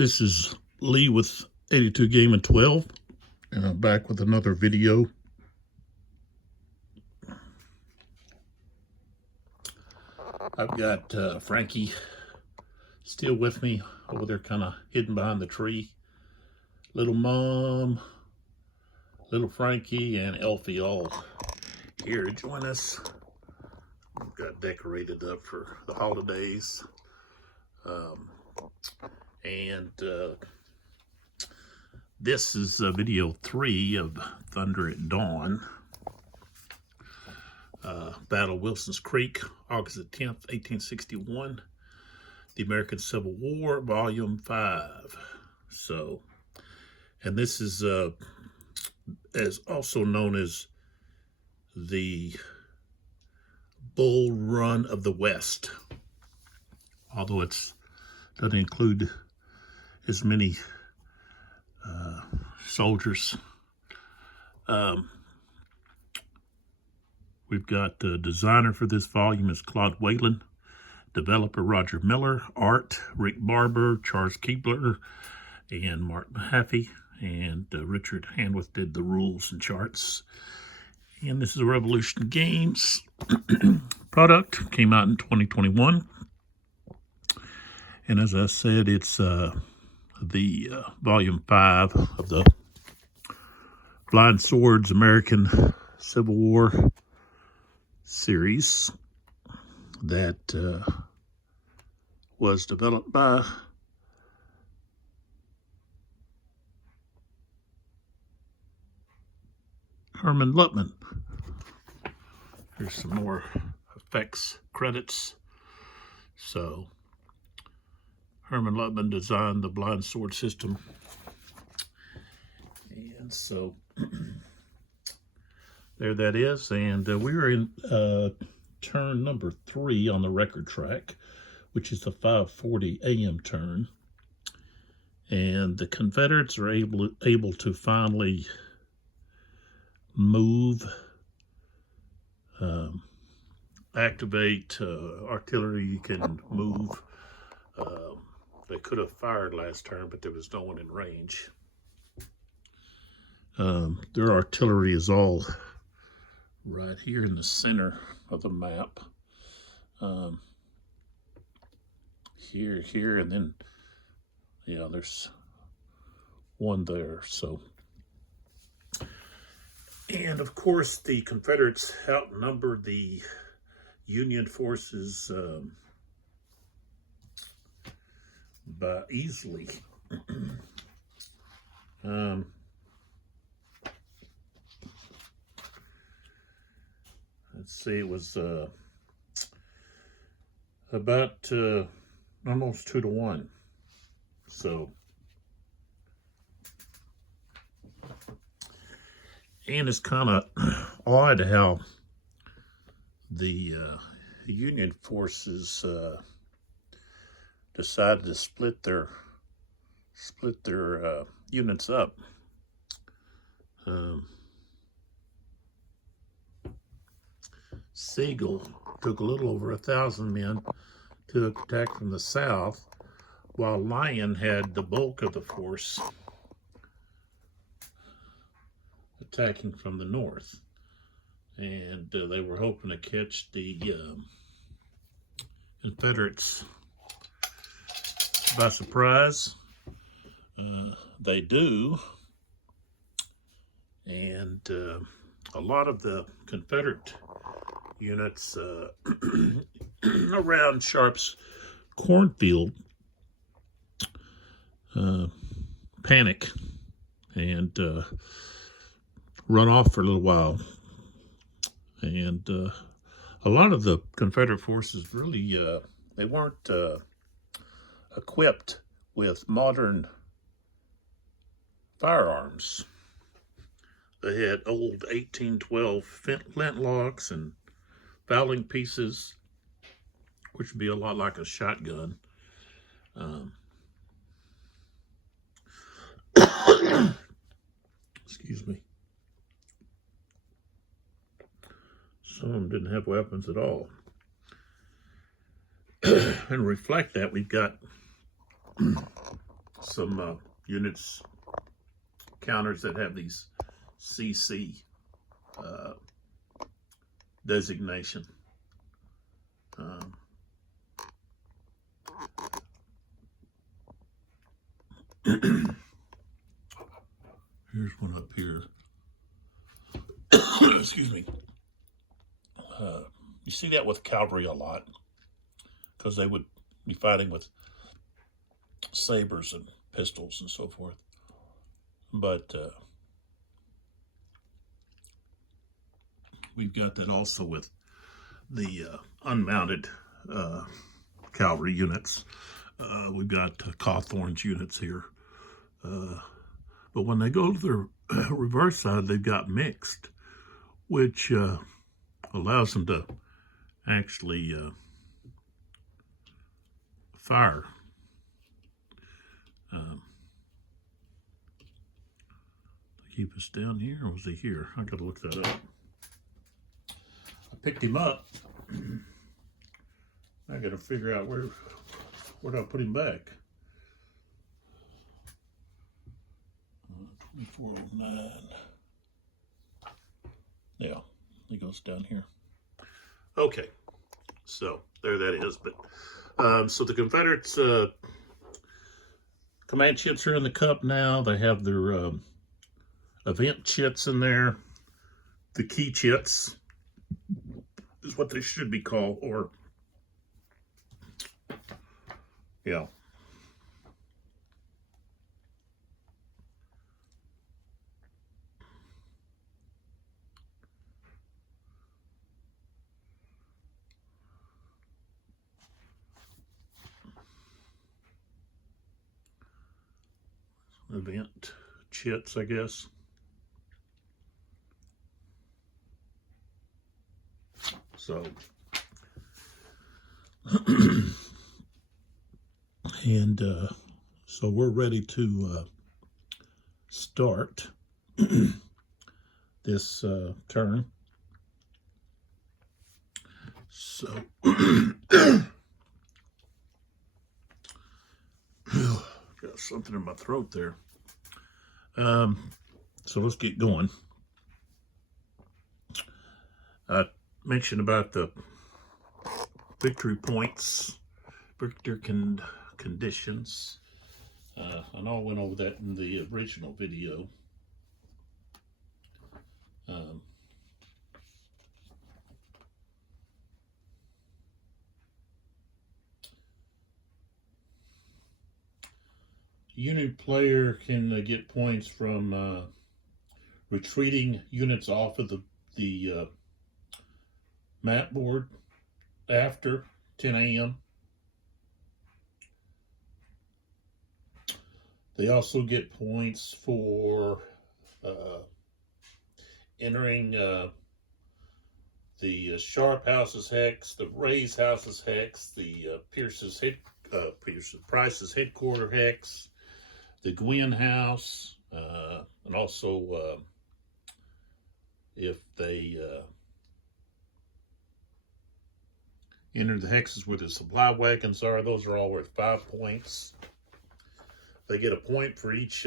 This is Lee with 82 Game and 12, and I'm back with another video. I've got Frankie still with me over there, kind of hidden behind the tree. Little Mom, little Frankie, and Elfie all here to join us. We've got decorated up for the holidays. This is video 3 of Thunder at Dawn. Battle of Wilson's Creek, August the 10th, 1861. The American Civil War, Volume 5. So, and this is as also known as the Bull Run of the West. Although it doesn't include as many soldiers. We've got the designer for this volume is Claude Whalen, developer Roger Miller, art Rick Barber, Charles Keebler, and Mark Mahaffey, and Richard Hanworth did the rules and charts. And this is a Revolution Games product, came out in 2021. And as I said, it's the volume 5 of the Blind Swords American Civil War series that was developed by Herman Luttmann. Here's some more effects credits. So Herman Luttmann designed the blind sword system. And so there that is. And we were in turn number 3 on the record track, which is the 5:40 a.m. turn. And the Confederates are able to finally move, activate artillery, can move. They could have fired last turn, but there was no one in range. Their artillery is all right here in the center of the map. Here, and then, yeah, there's one there. So, and of course, the Confederates outnumbered the Union forces by easily. Let's see, it was about almost 2-1. So, and it's kind of odd how the Union forces decided to split their units up. Sigel took a little over 1,000 men to attack from the south, while Lyon had the bulk of the force attacking from the north. And they were hoping to catch the Confederates by surprise. They do. And a lot of the Confederate units around Sharp's cornfield panic and run off for a little while. And a lot of the Confederate forces really, they weren't equipped with modern firearms. They had old 1812 flintlocks and fowling pieces, which would be a lot like a shotgun. Excuse me. Some of them didn't have weapons at all. And reflect that, we've got some units, counters that have these CC designation. Here's one up here. Excuse me. You see that with cavalry a lot, because they would be fighting with sabers and pistols and so forth. But we've got that also with the unmounted cavalry units. We've got Cawthorn's units here. But when they go to the reverse side, they've got mixed, which allows them to actually fire. Keep us down here, or was he here? I gotta look that up. I picked him up. I gotta figure out where do I put him back. 2409. Yeah, he goes down here. Okay, so there that is. But so the Confederates command chits are in the cup now. They have their event chits in there. The key chits is what they should be called, or yeah. Event chits, I guess. So, and so we're ready to start this turn. So, got something in my throat there. So let's get going. I mentioned about the victory points, victory conditions. I know I went over that in the original video. Unit player can get points from retreating units off of the map board after 10 a.m. They also get points for entering the Sharp House's hex, the Ray's House's hex, the Price's headquarter hex, the Gwynn House, and also if they enter the hexes where the supply wagons are, those are all worth 5 points. They get a point for each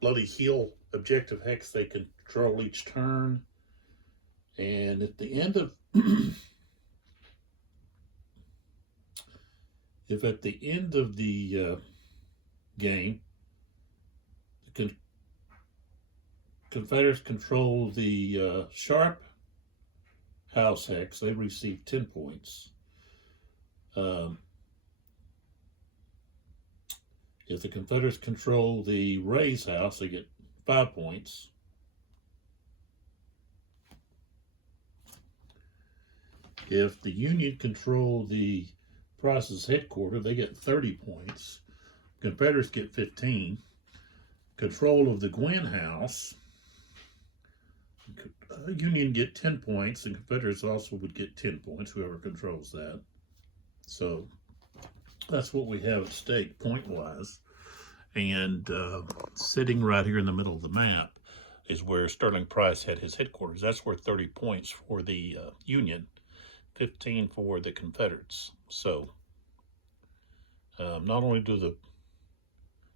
Bloody Hill objective hex they control each turn. And at the end of if at the end of the game the Confederates control the Sharp House hex, they receive 10 points. If the Confederates control the Ray's house, they get 5 points. If the Union control the Price's headquarters, they get 30 points. Confederates get 15. Control of the Gwynn house, Union get 10 points, and Confederates also would get 10 points, whoever controls that. So that's what we have at stake point-wise. And sitting right here in the middle of the map is where Sterling Price had his headquarters. That's worth 30 points for the Union, 15 for the Confederates. So not only do the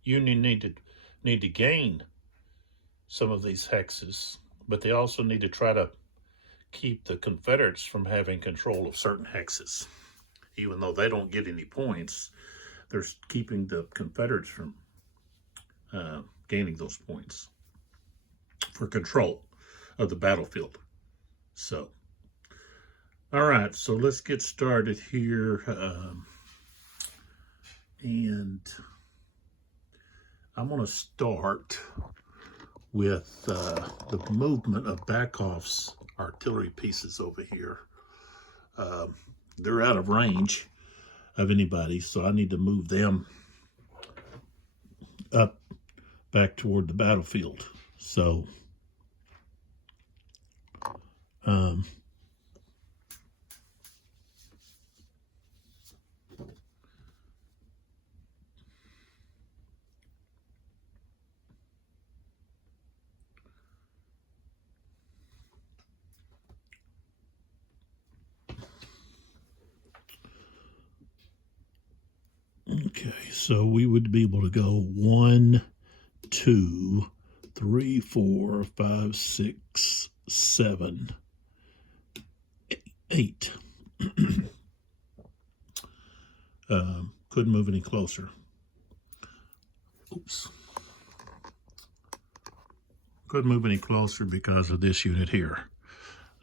Union need to gain some of these hexes, but they also need to try to keep the Confederates from having control of certain hexes. Even though they don't get any points, they're keeping the Confederates from gaining those points for control of the battlefield. So, all right, so let's get started here. And I'm going to start with the movement of Backoff's artillery pieces over here. They're out of range of anybody, so I need to move them up back toward the battlefield. So, okay, so we would be able to go 1, 2, 3, 4, 5, 6, 7, 8. Couldn't move any closer. Oops. Couldn't move any closer because of this unit here.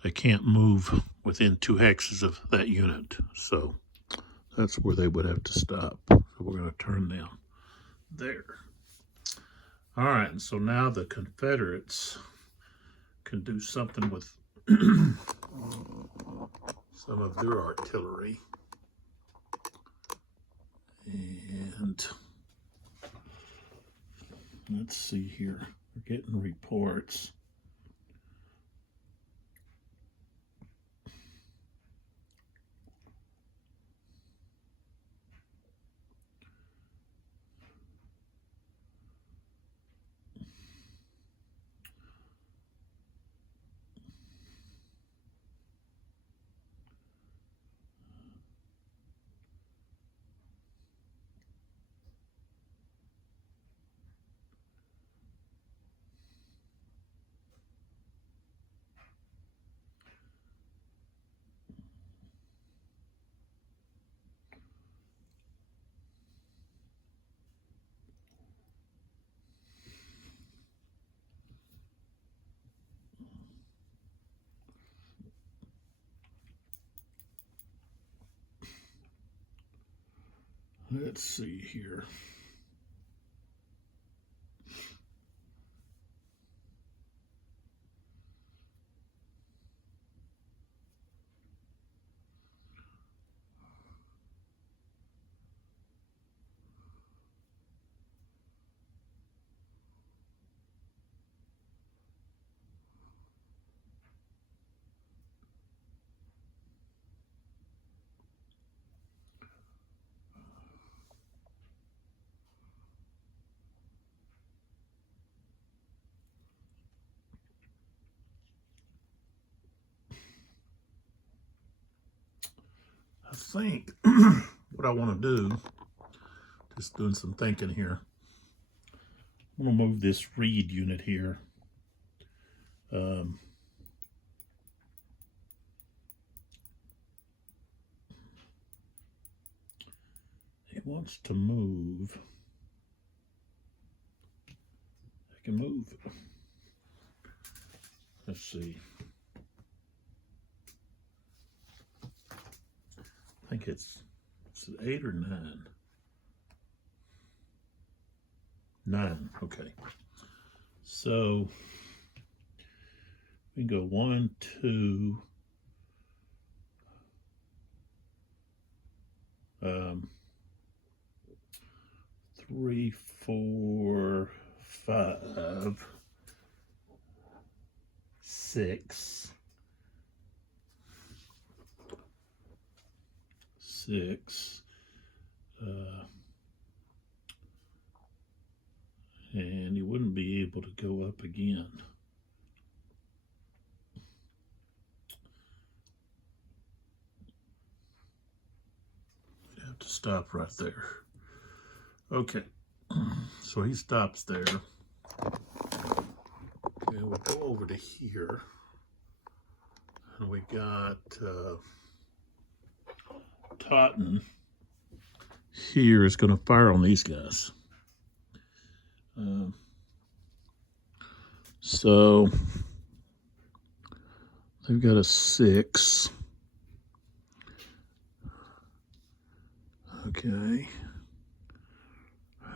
They can't move within 2 hexes of that unit. So that's where they would have to stop. So we're going to turn them there. All right, and so now the Confederates can do something with some of their artillery. And let's see here. We're getting reports. Let's see here. I think what I want to do, just doing some thinking here, I'm going to move this Reed unit here. It wants to move. I can move. Let's see. I think it's 8 or 9. 9, okay. So we can go 1, 2, 3, 4, 5, 6, 6, and you wouldn't be able to go up again. You'd have to stop right there. Okay, so he stops there. Okay, we'll go over to here. And we got Totten here is going to fire on these guys. So they've got a 6. Okay.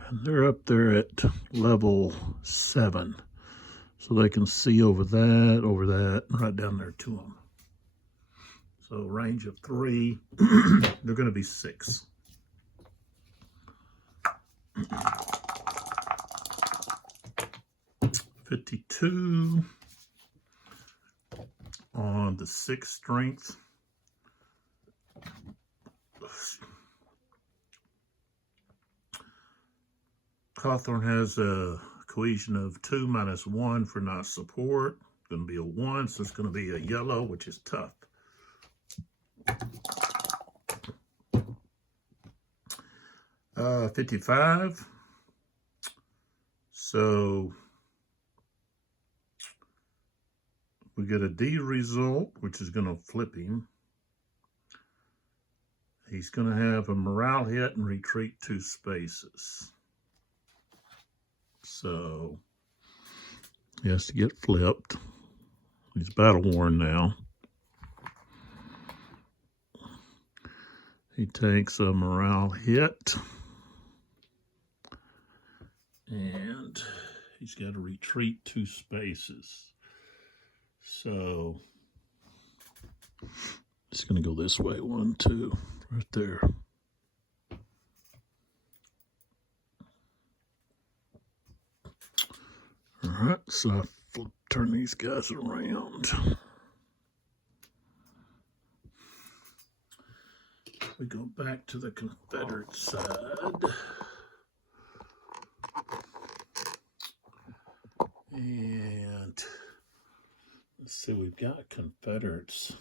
And they're up there at level 7. So they can see over that, right down there to them. So range of 3, they're going to be 6. $52 on the 6th strength. Hawthorne has a cohesion of 2 minus 1 for not support. Going to be a 1, so it's going to be a yellow, which is tough. $55. So we get a D result, which is going to flip him. He's going to have a morale hit and retreat 2 spaces. So he has to get flipped. He's battle worn now. He takes a morale hit. And he's got to retreat 2 spaces. So it's going to go this way. 1, 2, right there. All right, so I turn these guys around. We go back to the Confederate side. And let's see, we've got Confederates.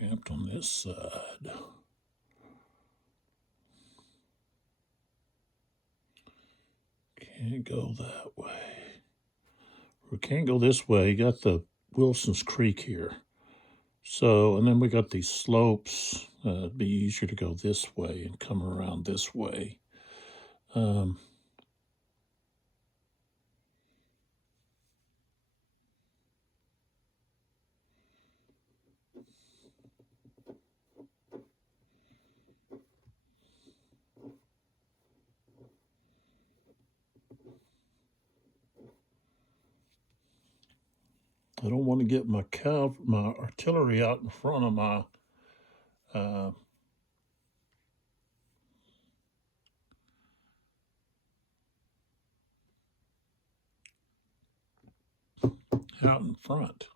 Camped on this side. Can't go that way. We can't go this way. You got the Wilson's Creek here. So, and then we got these slopes. It'd be easier to go this way and come around this way. I don't want to get my artillery out in front of my out in front,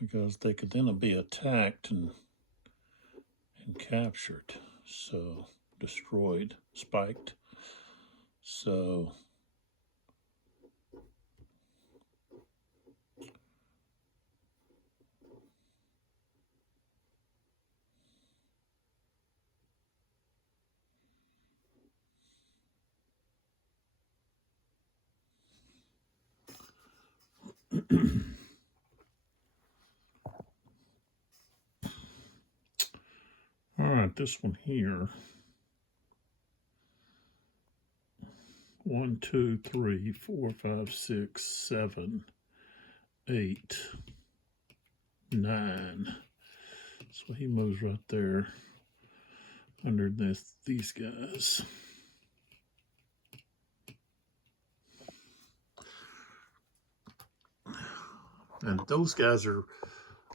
because they could then be attacked and captured, so destroyed, spiked. So all right, this one here. 1, 2, 3, 4, 5, 6, 7, 8, 9. So he moves right there under these guys. And those guys are,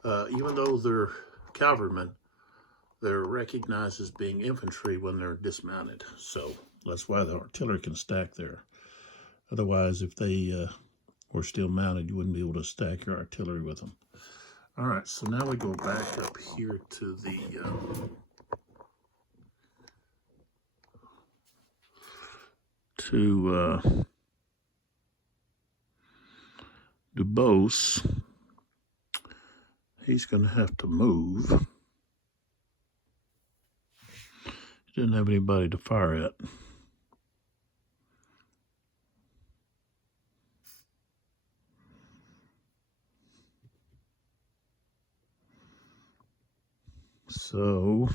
even though they're cavalrymen, they're recognized as being infantry when they're dismounted. So that's why the artillery can stack there. Otherwise, if they or steel mounted, you wouldn't be able to stack your artillery with them. All right, so now we go back up here to Dubose. He's going to have to move. He didn't have anybody to fire at. So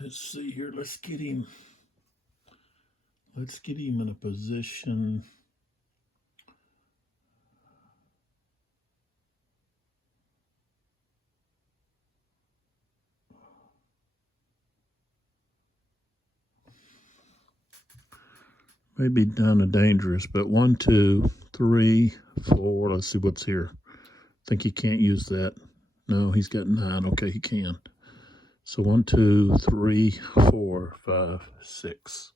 let's see here. Let's get him in a position. Maybe down to dangerous, but 1, 2, 3, 4. Let's see what's here. I think he can't use that. No, he's got 9. Okay, he can. So 1, 2, 3, 4, 5, 6.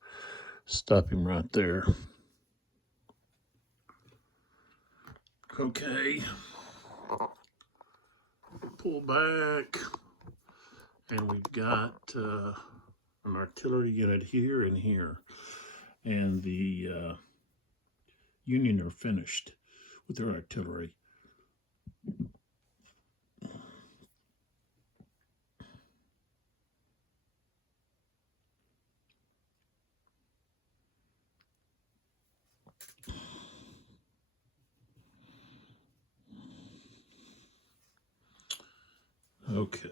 Stop him right there. Okay. Pull back. And we've got an artillery unit here and here. And the Union are finished with their artillery. Okay.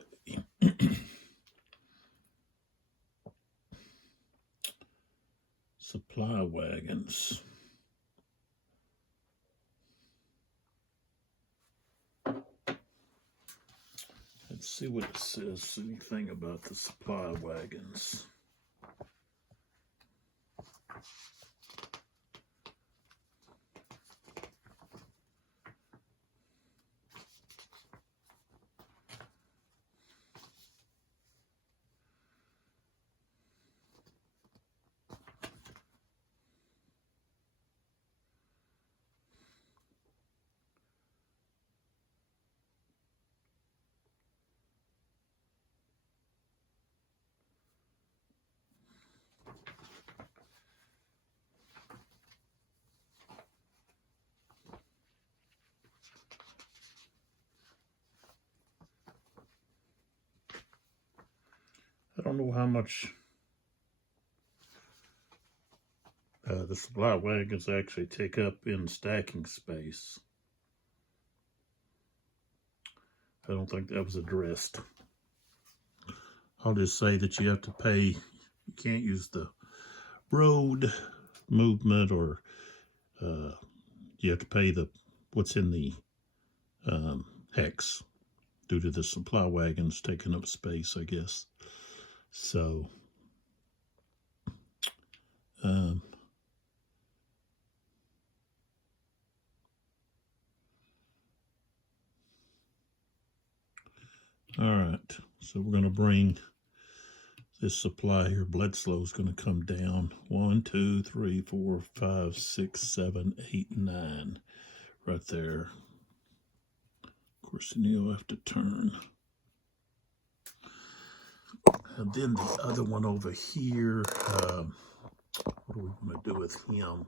Supply wagons. Let's see what it says, anything about the supply wagons. I don't know how much the supply wagons actually take up in stacking space. I don't think that was addressed. I'll just say that you have to pay, you can't use the road movement, or you have to pay what's in the hex due to the supply wagons taking up space, I guess. So all right, so we're going to bring this supply here. Bledslow's going to come down. 1, 2, 3, 4, 5, 6, 7, 8, 9. Right there. Of course, then you'll have to turn. And then the other one over here, what are we going to do with him?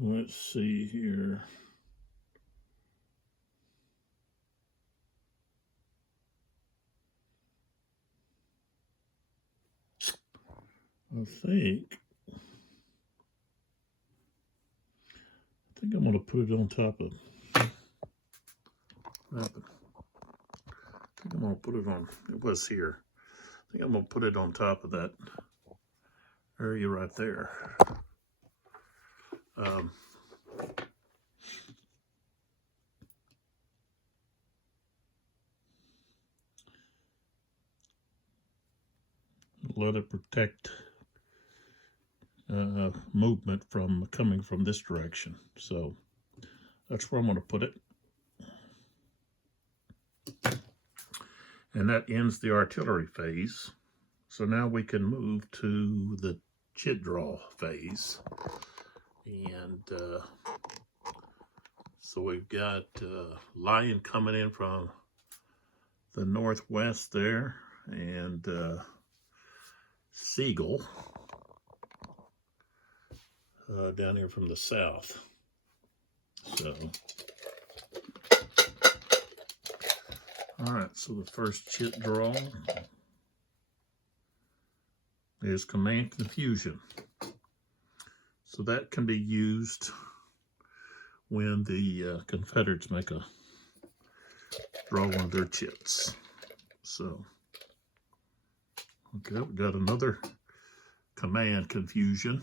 Let's see here. I think I'm going to put it on top of. I think I'm going to put it on. It was here. I think I'm going to put it on top of that area right there. Let it protect movement from coming from this direction. So that's where I'm going to put it. And that ends the artillery phase. So now we can move to the chit draw phase. And so we've got Lion coming in from the northwest there, and Seagull down here from the south. So, all right, so the first chit draw is Command Confusion. So that can be used when the Confederates make a draw one of their chits. So, okay, we got another Command Confusion.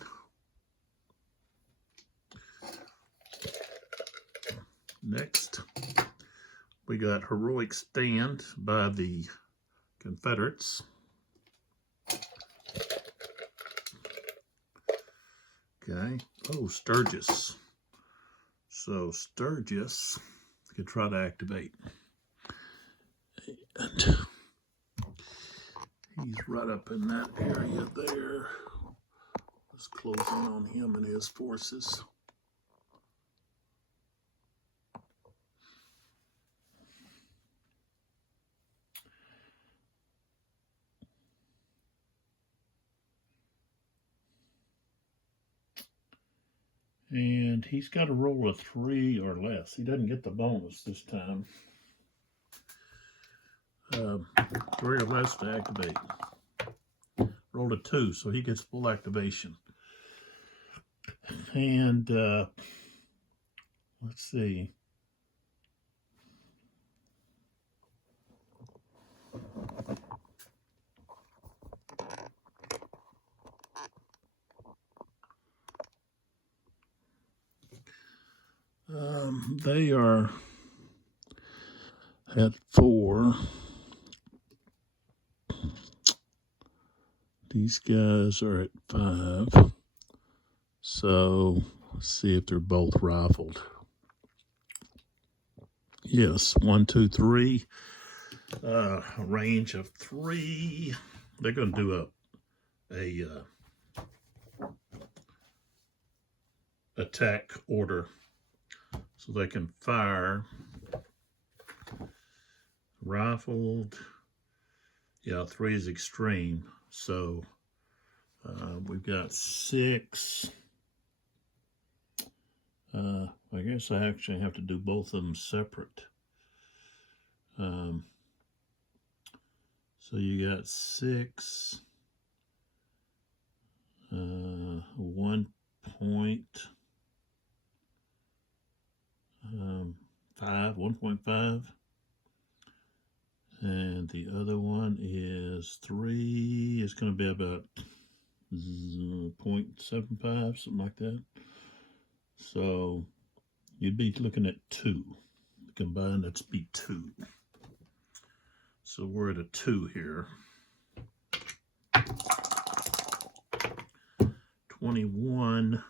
Next, we got Heroic Stand by the Confederates. Okay. Oh, Sturgis. So Sturgis could try to activate. And he's right up in that area there. Let's close in on him and his forces. And he's got to roll a 3 or less. He doesn't get the bonus this time. 3 or less to activate. Rolled a 2, so he gets full activation. And let's see. They are at 4. These guys are at 5. So let's see if they're both rifled. Yes, 1, 2, 3. A range of 3. They're going to do a attack order, so they can fire. Rifled. Yeah, 3 is extreme. So we've got 6. I guess I actually have to do both of them separate. So you got 6, 1.5, 1.5. And the other one is 3. It's going to be about 0.75, something like that. So you'd be looking at 2. Combined, that's be 2. So we're at a 2 here. 21,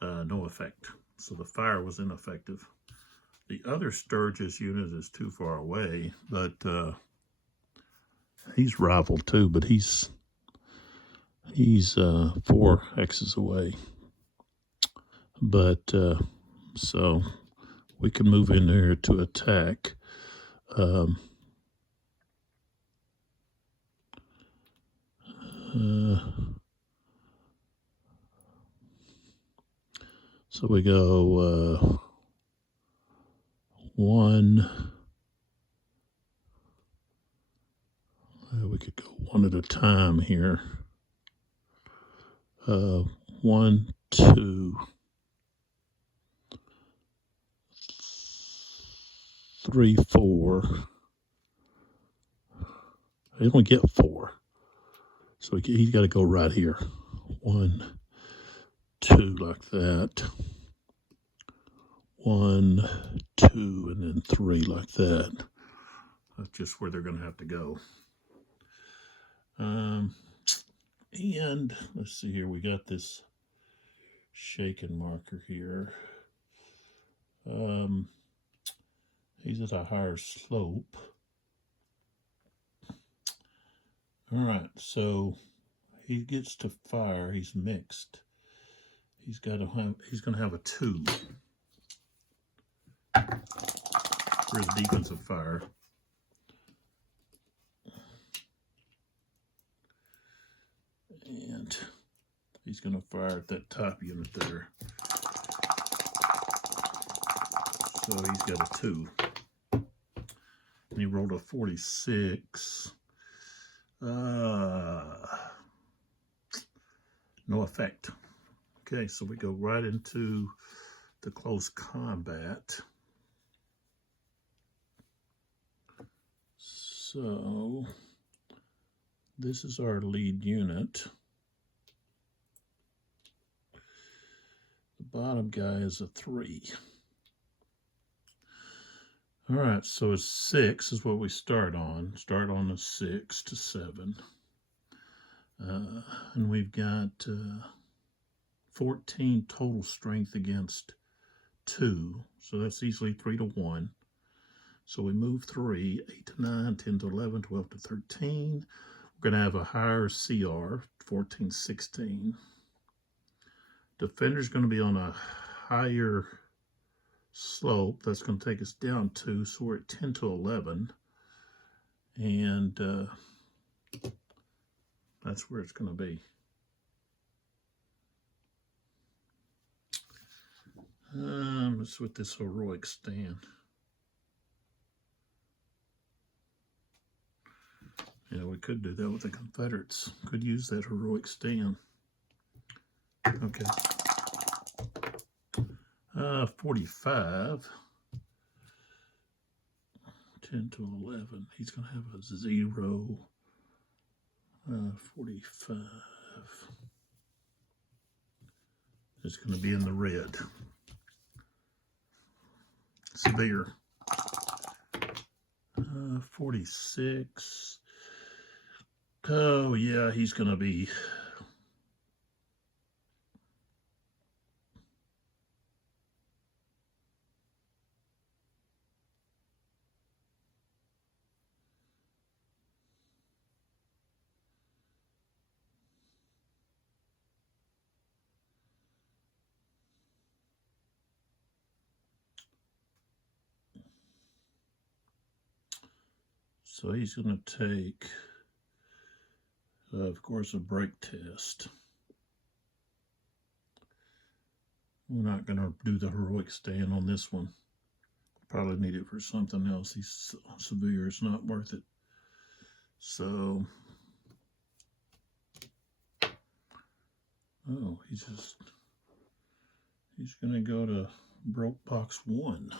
no effect. So the fire was ineffective. The other Sturgis unit is too far away, but he's rifled too, but he's 4 X's away. But so we can move in there to attack. So So we go 1. We could go one at a time here. 1, 2, 3, 4. I only get 4. So he's got to go right here. 1, 2, like that. 1, 2, and then 3 like that. That's just where they're going to have to go. And let's see here. We got this shaken marker here. He's at a higher slope. All right, so he gets to fire. He's mixed. He's going to have a 2 for his defensive fire. And he's going to fire at that top unit there. So he's got a 2. And he rolled a 46. No effect. Okay, so we go right into the close combat. So this is our lead unit. The bottom guy is a 3. All right, so a 6 is what we start on. Start on a 6 to 7. And we've got 14 total strength against 2. So that's easily 3 to 1. So we move 3, 8 to 9, 10 to 11, 12 to 13. We're going to have a higher CR, 14, 16. Defender's going to be on a higher slope. That's going to take us down 2, so we're at 10 to 11. And that's where it's going to be. Let's with this heroic stand. Yeah, we could do that with the Confederates. Could use that heroic stand. Okay. 45. 10 to 11. He's going to have a 0. 45. It's going to be in the red. Severe. 46. Oh, yeah, he's going to be... So he's going to take, of course, a break test. We're not going to do the heroic stand on this one. Probably need it for something else. He's severe. It's not worth it. So, oh, he's going to go to broke box 1.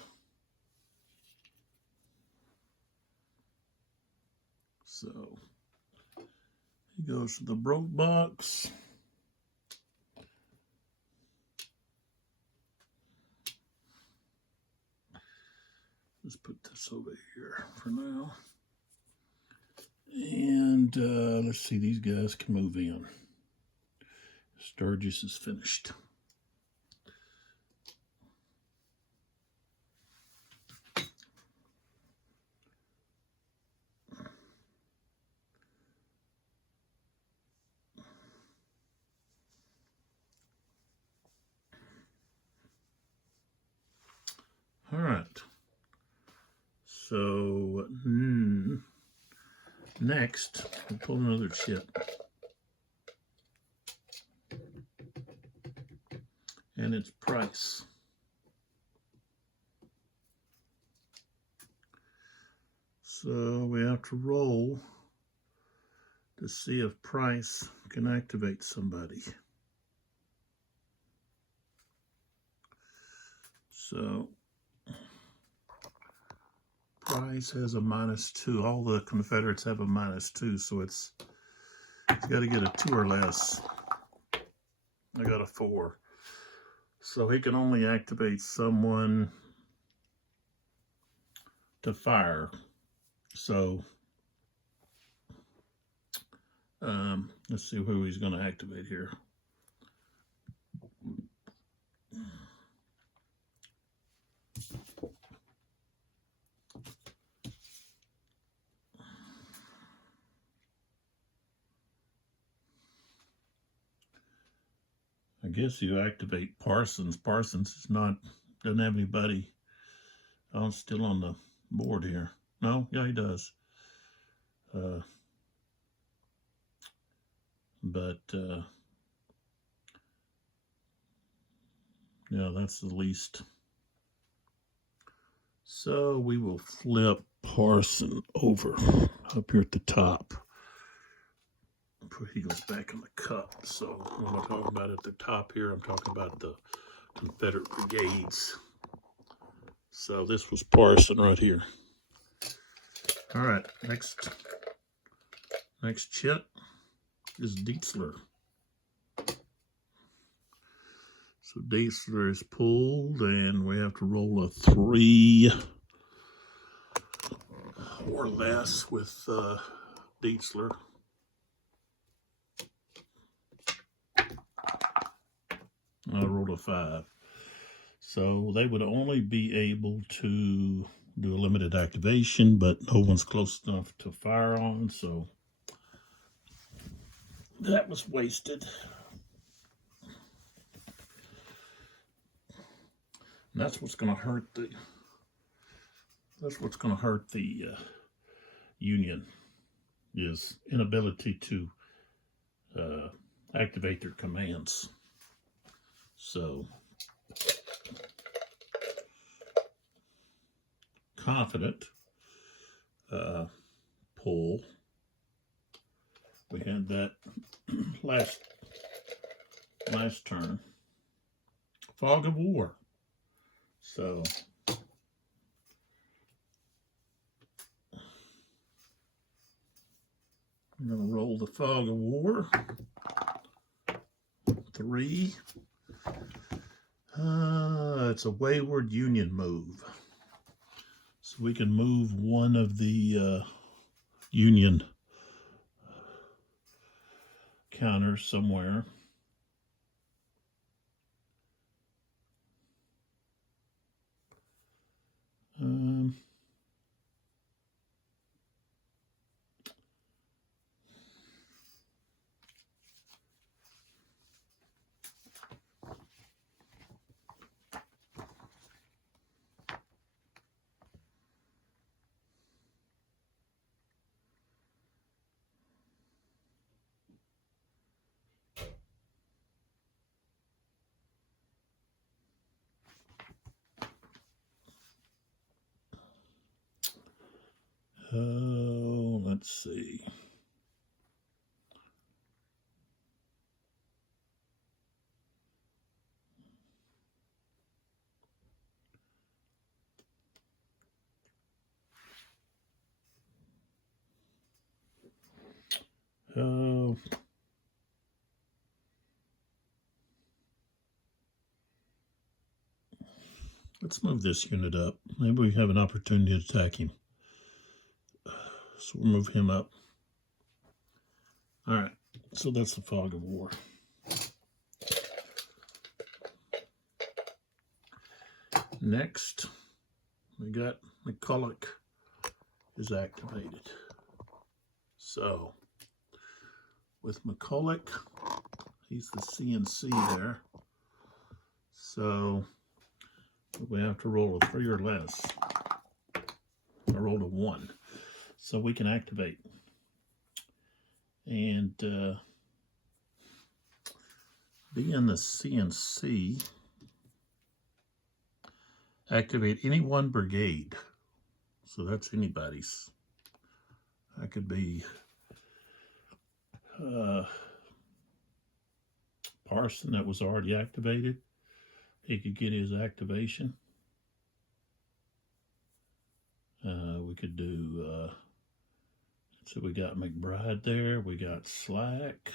So he goes to the broke box. Let's put this over here for now. And let's see, these guys can move in. Sturgis is finished. All right. So next, we'll pull another chip. And and it's Price. So we have to roll to see if Price can activate somebody. So Price has a -2. All the Confederates have a -2, so it's got to get a 2 or less. I got a 4. So he can only activate someone to fire. So let's see who he's going to activate here. I guess you activate Parsons. Parsons is doesn't have anybody still on the board here. No, yeah, he does. Yeah, that's the least. So we will flip Parson over up here at the top. He goes back in the cup. So what I'm talking about at the top here, I'm talking about the Confederate brigades. So this was Parson right here. All right, next chit is Dietzler. So Dietzler is pulled, and we have to roll a 3 or less with Dietzler. I rolled a 5. So they would only be able to do a limited activation, but no one's close enough to fire on, so that was wasted. And that's what's going to hurt the Union, is inability to activate their commands. So confident pull. We had that last turn. Fog of War. So I'm going to roll the Fog of War. 3. It's a wayward Union move. So we can move one of the Union counters somewhere. Oh, let's see. Oh, let's move this unit up. Maybe we have an opportunity to attack him. So we'll move him up. All right, so that's the Fog of War. Next, we got McCulloch is activated. So with McCulloch, he's the CNC there. So we have to roll a 3 or less. I rolled a 1. So we can activate. And being the CNC, Activate any one brigade. So that's anybody's. That could be Parson that was already activated. He could get his activation. We could do, so we got McBride there. We got Slack.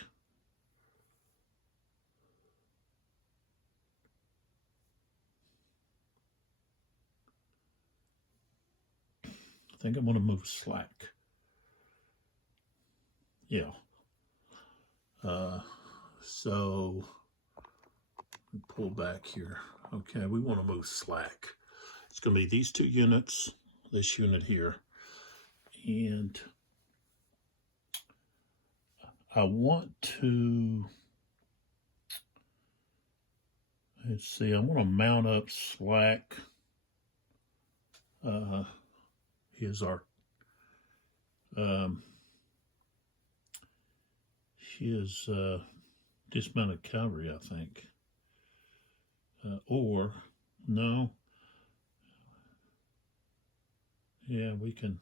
I think I'm going to move Slack. Yeah. So pull back here. Okay, we want to move Slack. It's going to be these two units, this unit here, and I want to, let's see, I want to mount up Slack. Here's our his dismounted cavalry, I think. Or, no. Yeah, we can.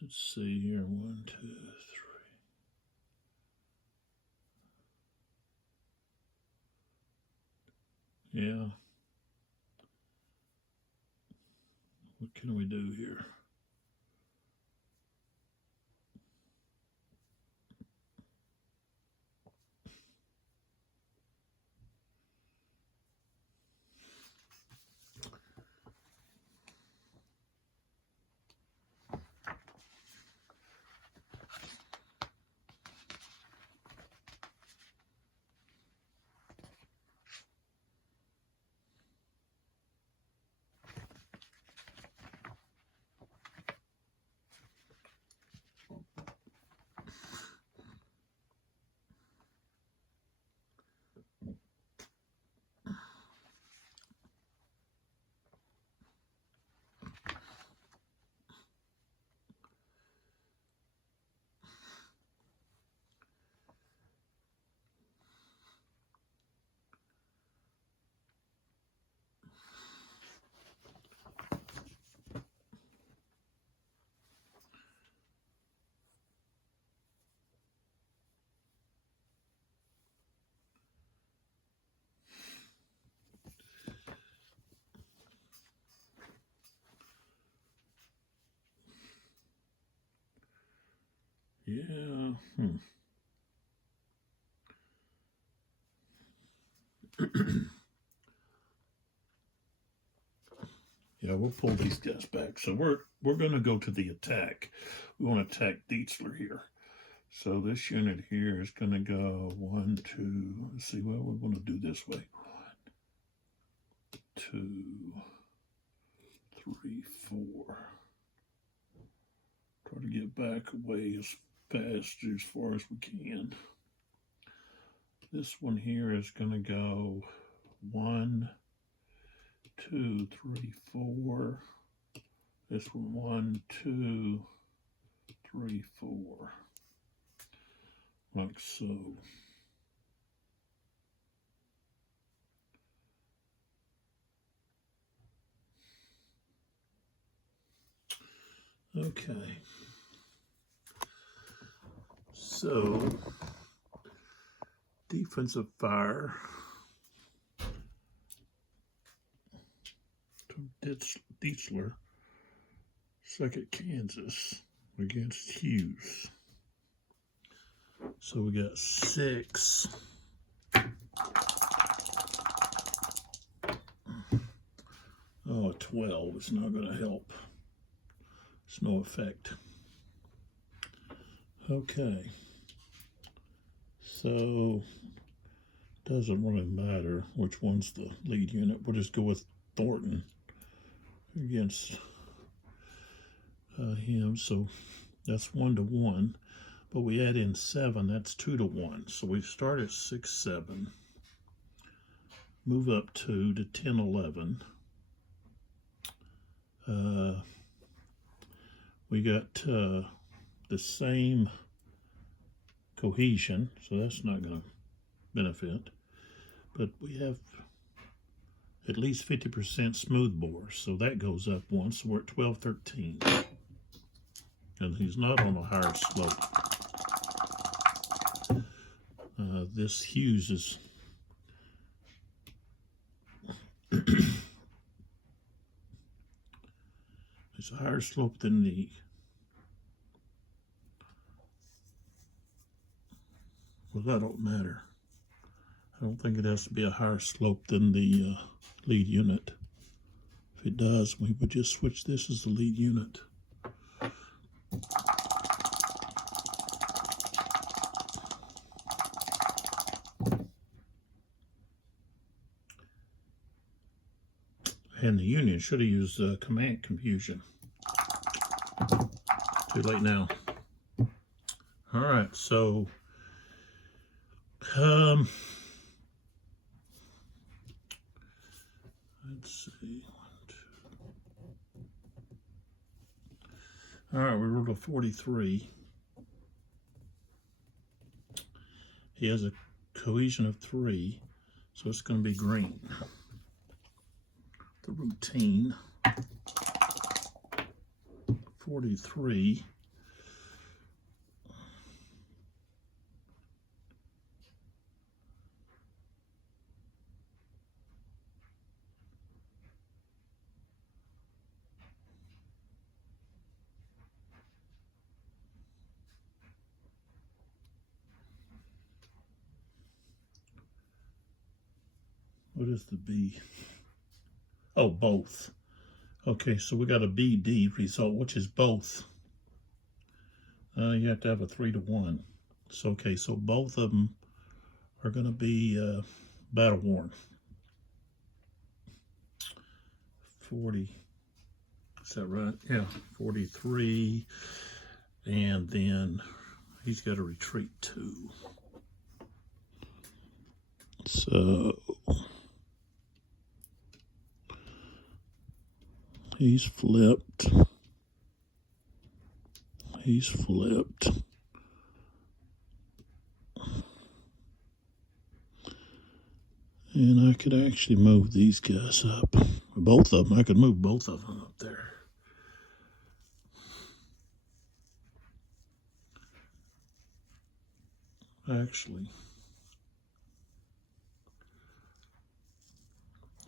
Let's see here. 1, 2, 3. Yeah. What can we do here? Yeah. Yeah, we'll pull these guys back. So we're going to go to the attack. We want to attack Dietzler here. So this unit here is going to go 1, 2. Let's see, well, we're going to do this way. 1, 2, 3, 4. Try to get back away as fast as far as we can. This one here is going to go 1, 2, 3, 4. This one 1, 2, 3, 4. Like so. Okay. So, defensive fire to Dietzler, 2nd Kansas against Hughes. So we got 6. Oh, 12 is not going to help. It's no effect. Okay. So, doesn't really matter which one's the lead unit. We'll just go with Thornton against him. So that's 1 to 1. But we add in 7, that's 2 to 1. So we start at 6, 7. Move up 2 to 10, 11. We got the same cohesion, so that's not going to benefit. but we have at least 50% smooth bore, so that goes up one, so we're at 1213. And he's not on a higher slope. This Hughes is it's a higher slope than the well, that don't matter. I don't think it has to be a higher slope than the lead unit. If it does, we would just switch this as the lead unit. And the union should have used command confusion. Too late now. All right, so let's see. All right, we rolled a 43. He has a cohesion of 3, so it's going to be green. The routine 43. What is the B? Oh, both. Okay, so we got a BD result, which is both. You have to have a 3-to-1. So, okay, so both of them are going to be battle worn. 40. Is that right? Yeah, 43. And then he's got to retreat 2. So he's flipped. He's flipped. And I could actually move these guys up. Both of them. I could move both of them up there. Actually,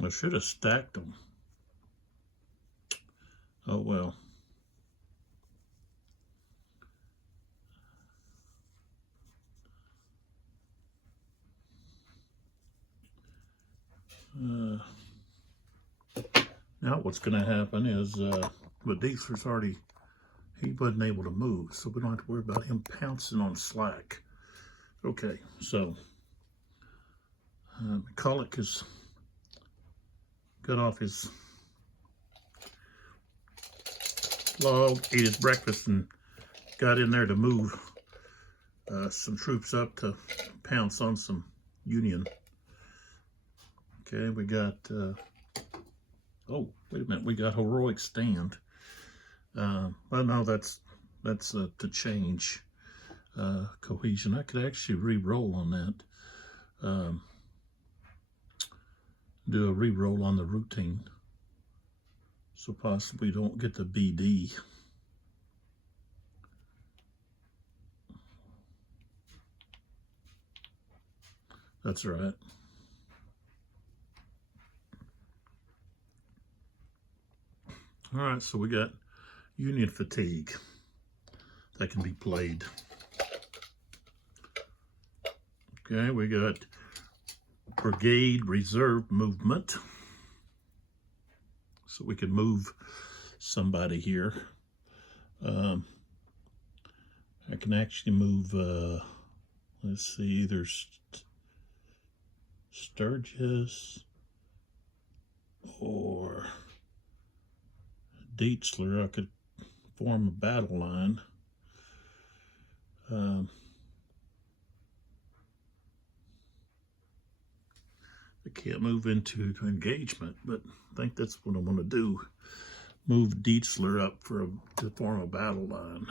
I should have stacked them. Oh well. Now what's going to happen is, but Diesler's already, he wasn't able to move, so we don't have to worry about him pouncing on slack. Okay, so McCulloch has got off his log, ate his breakfast, and got in there to move some troops up to pounce on some Union. Okay, we got, oh, wait a minute, we got heroic stand. Well, no, that's to change cohesion. I could actually re-roll on that. Do a re-roll on the routine. So possibly don't get the BD. That's right. All right, so we got Union fatigue that can be played. Okay, we got brigade reserve movement. So we can move somebody here. I can actually move, let's see, there's Sturgis or Dietzler. I could form a battle line. I can't move into engagement, but I think that's what I want to do. Move Dietzler up to form a battle line.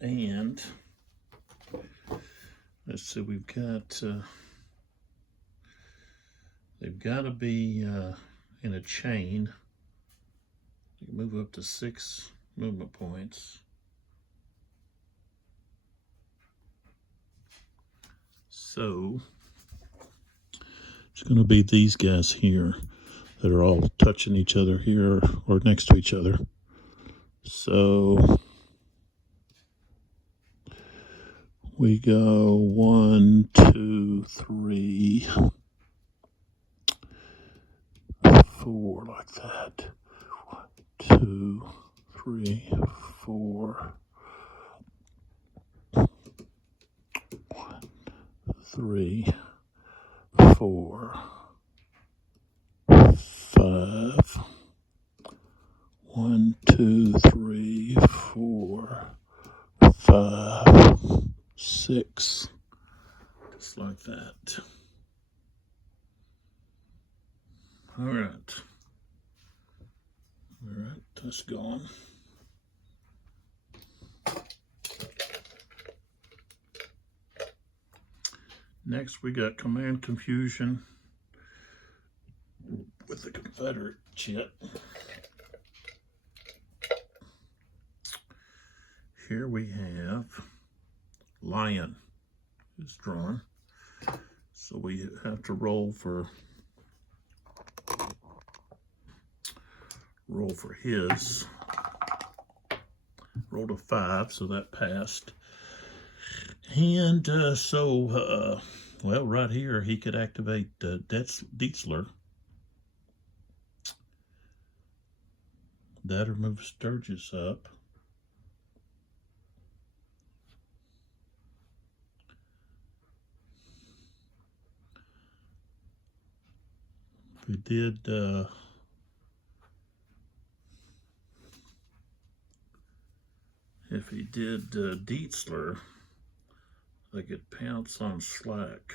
And let's see, we've got, they've got to be in a chain. You can move up to 6 movement points. So it's going to be these guys here that are all touching each other here or next to each other. So we go 1, 2, 3, 4 like that. 1, 2, 3, 4. 1, 3, 4, 5. 1, 2, 3, 4, 5, 6. Just like that. All right. All right, that's gone. Next, we got command confusion with the Confederate chit. Here we have lion is drawn. So we have to roll for his. Rolled a 5, so that passed. And well, right here he could activate Dietzler. That or move Sturgis up. If he did Dietzler, they could pounce on Slack.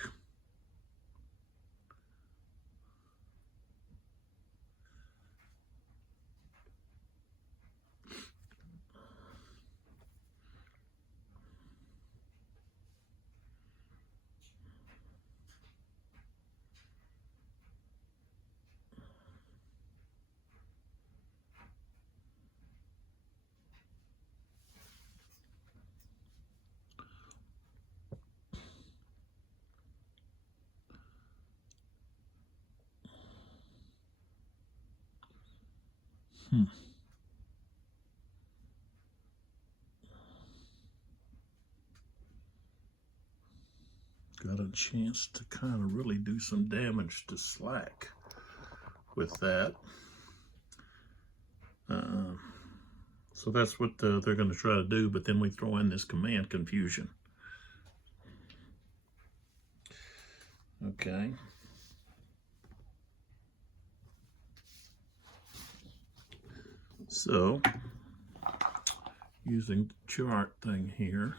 Got a chance to kind of really do some damage to Slack with that. So that's what they're going to try to do, but then we throw in this command confusion. Okay. So, using the chart thing here,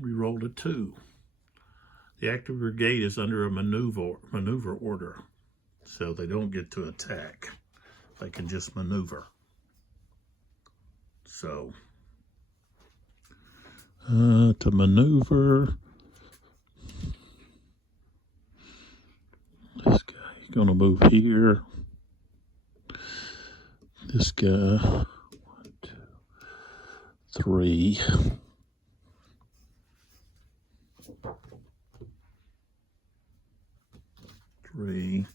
we rolled a 2. The active brigade is under a maneuver order, so they don't get to attack. They can just maneuver. So, to maneuver, this guy is going to move here. This guy, 1, 2, 3. 3.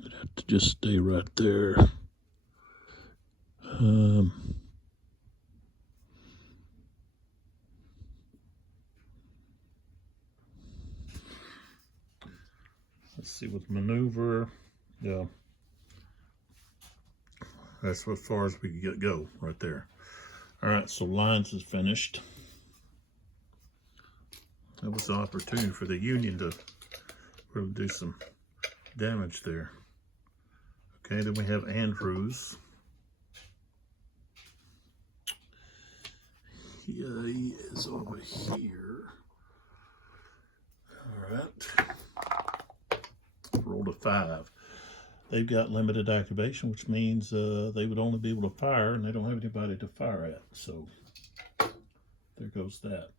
You'd have to just stay right there. Let's see, with maneuver, yeah, that's as far as we can go right there. All right, so lines is finished. That was the opportunity for the Union to really do some damage there. Okay, then we have Andrews. Yeah, he is over here. All right. Rolled a 5. They've got limited activation, which means they would only be able to fire, and they don't have anybody to fire at. So There goes that.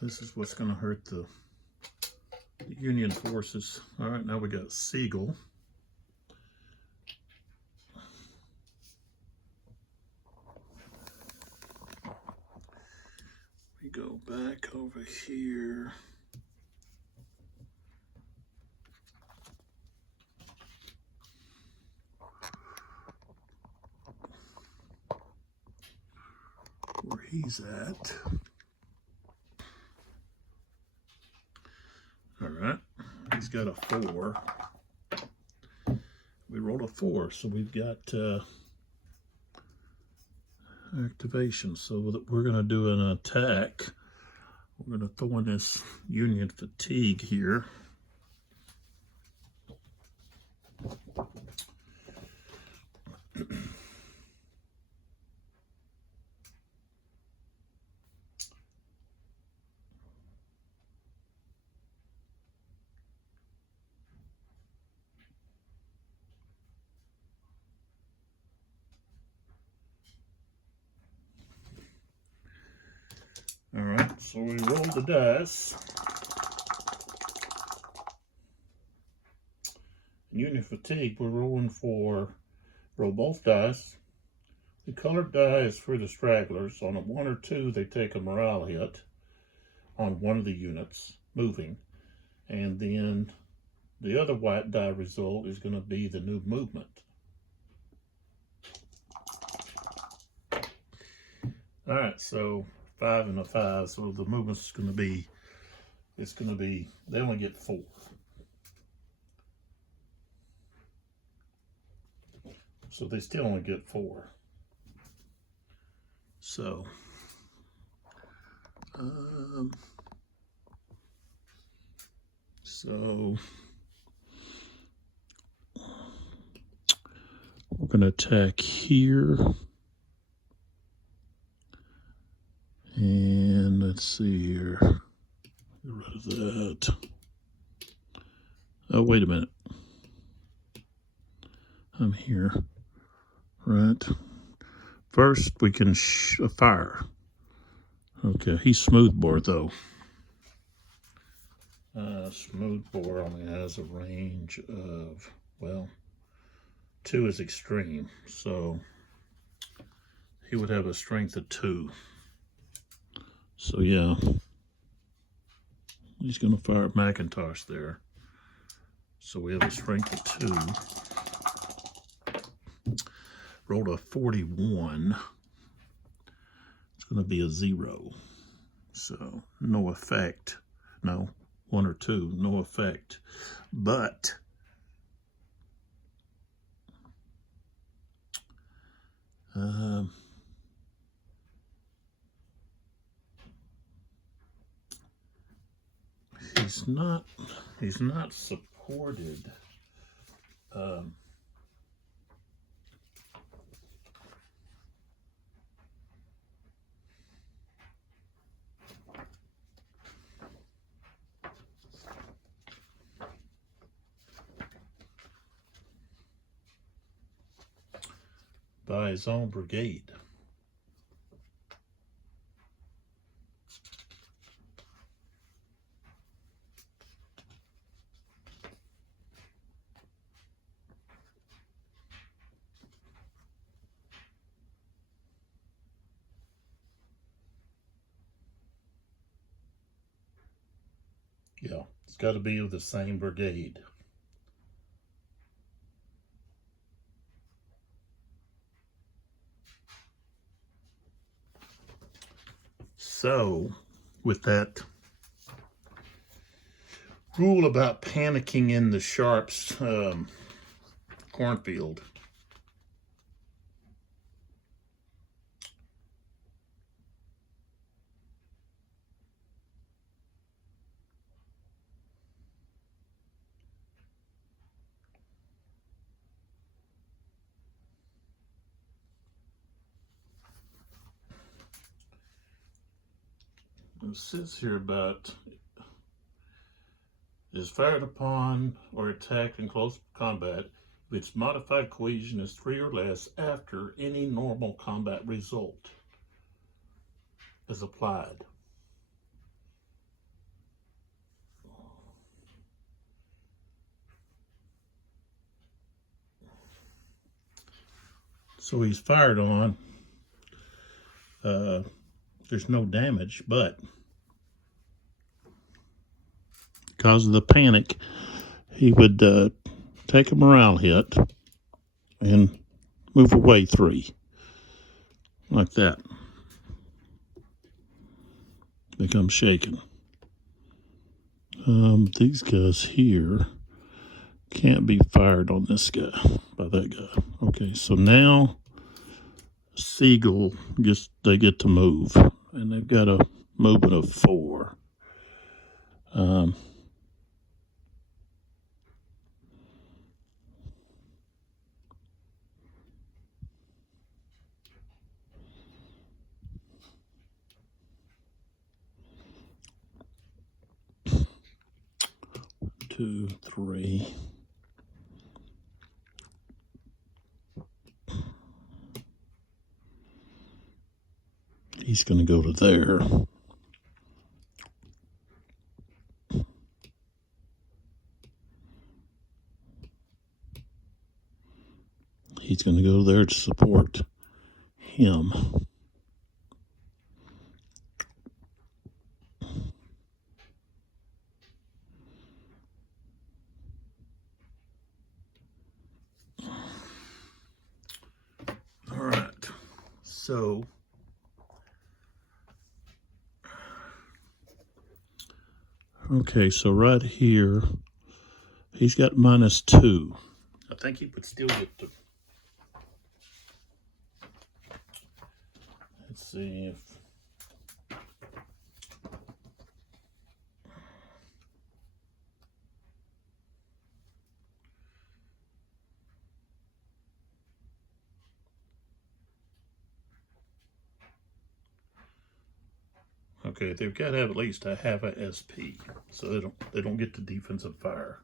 This is what's going to hurt the Union forces. All right, now we got Siegel. We go back over here. Where he's at. All right, he's got a 4. We rolled a 4, so we've got activation. So we're going to do an attack. We're going to throw in this Union fatigue here. All right, so we roll the dice. Union fatigue, we're rolling roll both dice. The colored die is for the stragglers. On a 1 or 2, they take a morale hit on one of the units moving. And then the other white die result is going to be the new movement. All right, so 5 and a 5, so the movement's going to be, they only get 4. So they still only get 4. So, we're going to attack here. And let's see here. Get rid of that. Oh, wait a minute. I'm here. Right. First, we can fire. Okay, he's smoothbore though. Smoothbore only has a range of, well, 2 is extreme, so he would have a strength of 2. So yeah, he's going to fire at Macintosh there. So we have a strength of 2. Rolled a 41. It's going to be a 0. So no effect. No, 1 or 2, no effect. But he's not supported. By his own brigade. Yeah, it's got to be of the same brigade. So, with that rule about panicking in the Sharps cornfield, it says here about is fired upon or attacked in close combat if its modified cohesion is 3 or less after any normal combat result is applied. So he's fired on. There's no damage, but because of the panic, he would take a morale hit and move away 3, like that. Become shaken. These guys here can't be fired on this guy, by that guy. Okay, so now Seagull, they get to move, and they've got a movement of 4. 2, 3. He's going to go to there. He's going to go there to support him. All right. So okay, so right here, he's got -2. I think he would still get to. Let's see if. Okay, they've got to have at least a half a SP, so they don't get the defensive fire.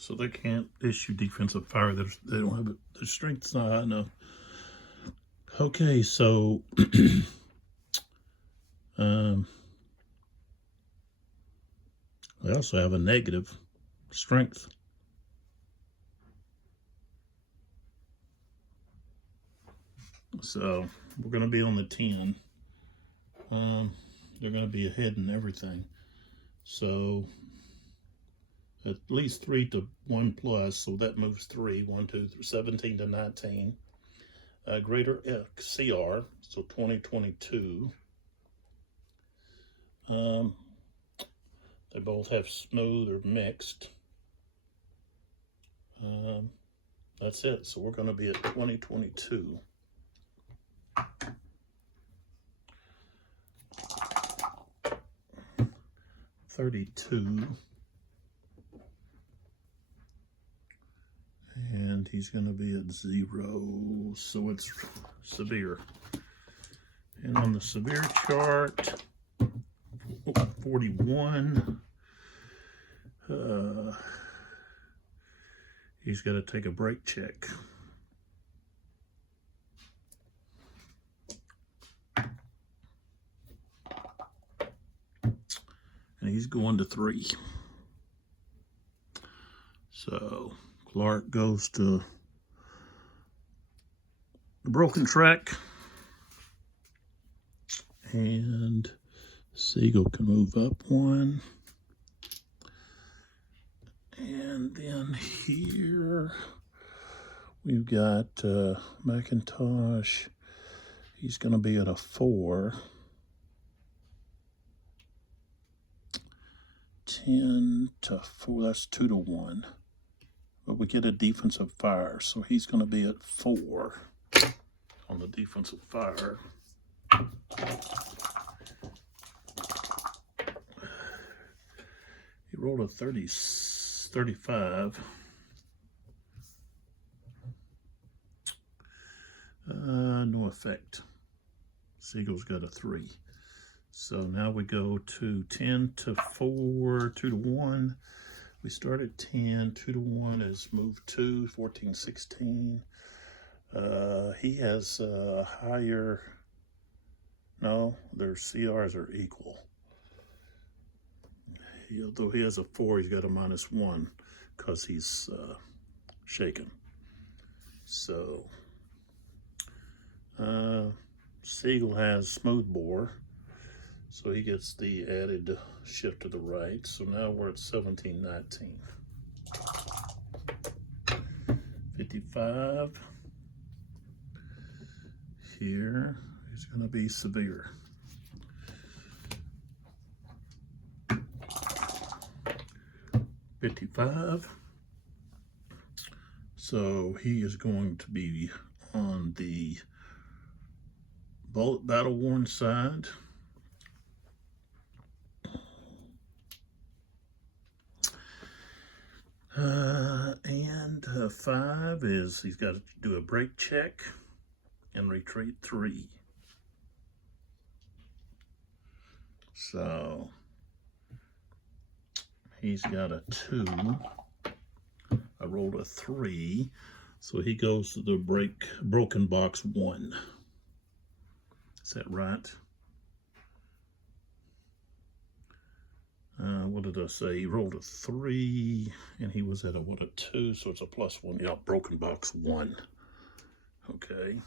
So they can't issue defensive fire. They don't have it. Their strength's not high enough. Okay, so they also have a negative strength. So we're going to be on the 10. They're going to be ahead in everything. So at least 3 to 1 plus, so that moves 3, 1, 2, 3, 17 to 19. Greater CR, so 2022. They both have smooth or mixed. That's it. So we're going to be at 2022. $32. And he's going to be at 0, so it's severe. And on the severe chart, 41, he's got to take a brake check. And he's going to 3. So Clark goes to the broken track. And Seagull can move up one. And then here we've got McIntosh. He's going to be at a 4. 10 to 4, that's 2 to 1. But we get a defensive fire, so he's going to be at 4 on the defensive fire. He rolled a 35. No effect. Seagull's got a 3. So now we go to 10 to 4, 2 to 1. We start at 10, 2 to 1 is move 2, 14, 16. He has higher, no, their CRs are equal. Although he has a 4, he's got a -1 because he's shaken. So, Seagull has smooth bore. So he gets the added shift to the right. So now we're at 17, 19. 55. Here is going to be severe. $55. So he is going to be on the battle-worn side. And 5 is he's got to do a break check and retreat 3. So he's got a 2. I rolled a 3, so he goes to the broken box 1. Is that right? What did I say? He rolled a 3, and he was at a 2, so it's a +1. Yeah, broken box 1. Okay.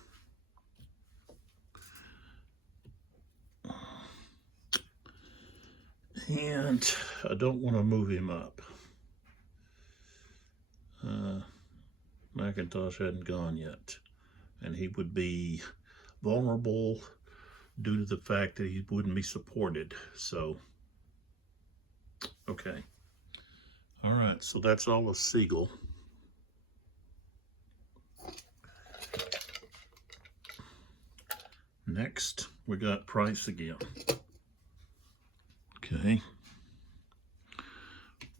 And I don't want to move him up. McIntosh hadn't gone yet, and he would be vulnerable due to the fact that he wouldn't be supported. So, okay. All right, so that's all of Seagull. Next, we got Price again. Okay.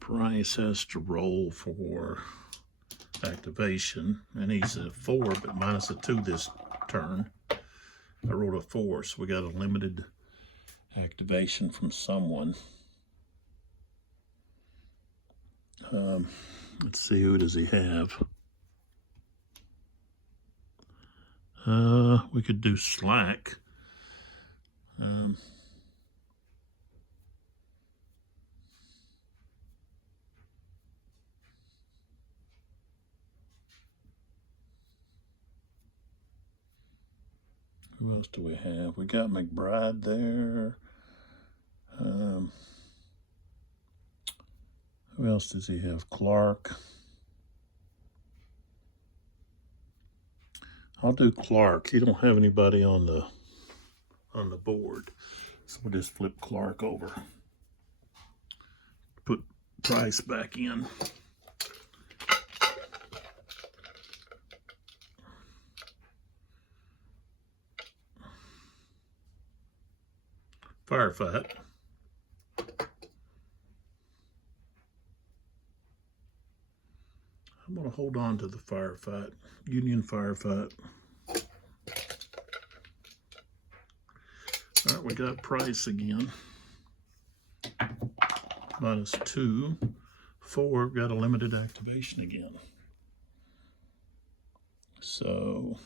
Price has to roll for activation, and he's a 4, but minus a 2 this turn. I rolled a 4, so we got a limited activation from someone. Let's see, who does he have? We could do Slack. Who else do we have? We got McBride there. Who else does he have? Clark. I'll do Clark. He don't have anybody on the board, so we'll just flip Clark over. Put Price back in. Firefight. I'm going to hold on to the firefight. Union firefight. All right, we got Price again. -2. 4, got a limited activation again. So,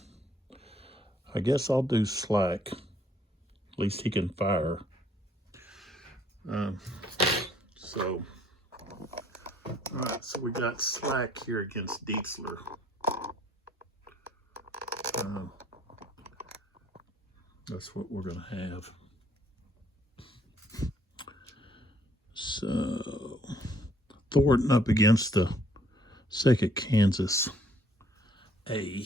I guess I'll do Slack. At least he can fire. All right, so we got Slack here against Dietzler. That's what we're going to have. Thornton up against the 2nd Kansas A.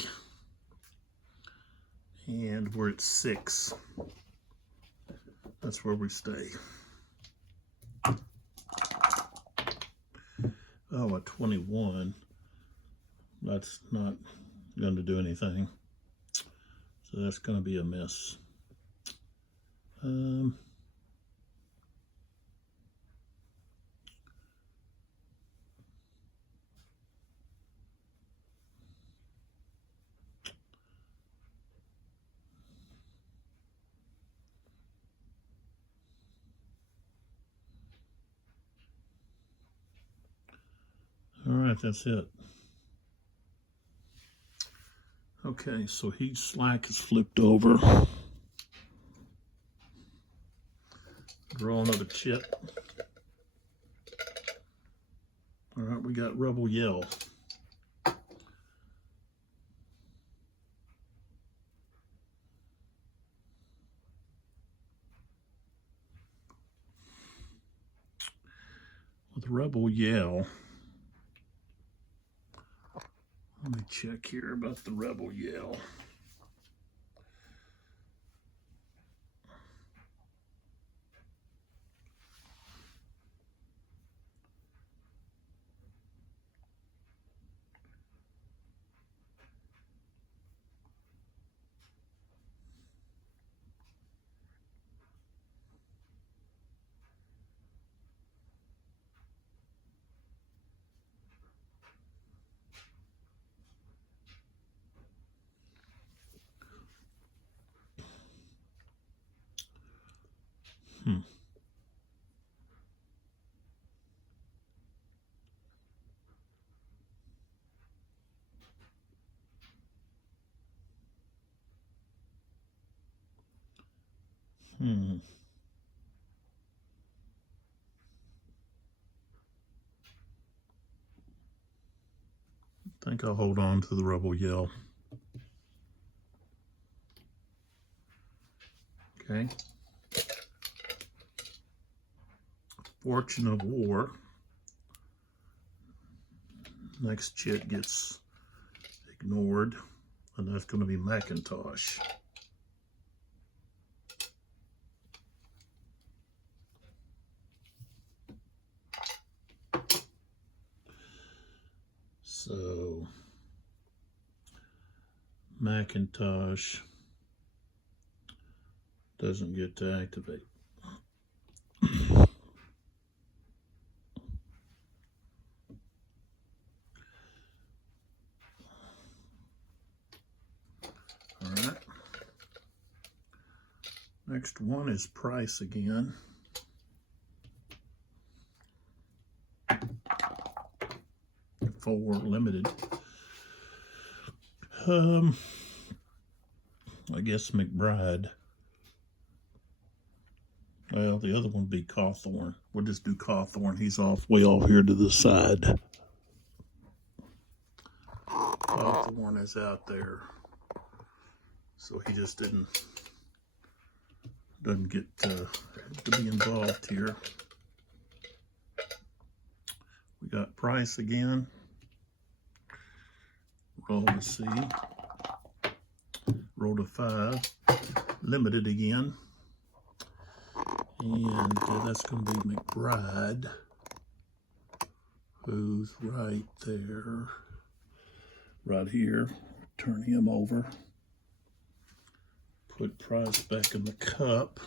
And we're at 6. That's where we stay. Oh, at 21. That's not going to do anything. So that's going to be a miss. All right, that's it. Okay, so heat slack is flipped over. Draw another chip. All right, we got Rebel Yell. With Rebel Yell, let me check here about the Rebel Yell. I think I'll hold on to the Rebel Yell. Okay. Fortune of War. Next chit gets ignored, and that's going to be Macintosh. So Macintosh doesn't get to activate. All right. Next one is Price again. For limited. I guess McBride. Well, the other one would be Cawthorn. We'll just do Cawthorn. He's way off here to the side. Cawthorn is out there. So he just doesn't get to be involved here. We got Price again. Roll to C. Roll to 5. Limited again. And that's going to be McBride, who's right there, right here. Turn him over. Put Price back in the cup.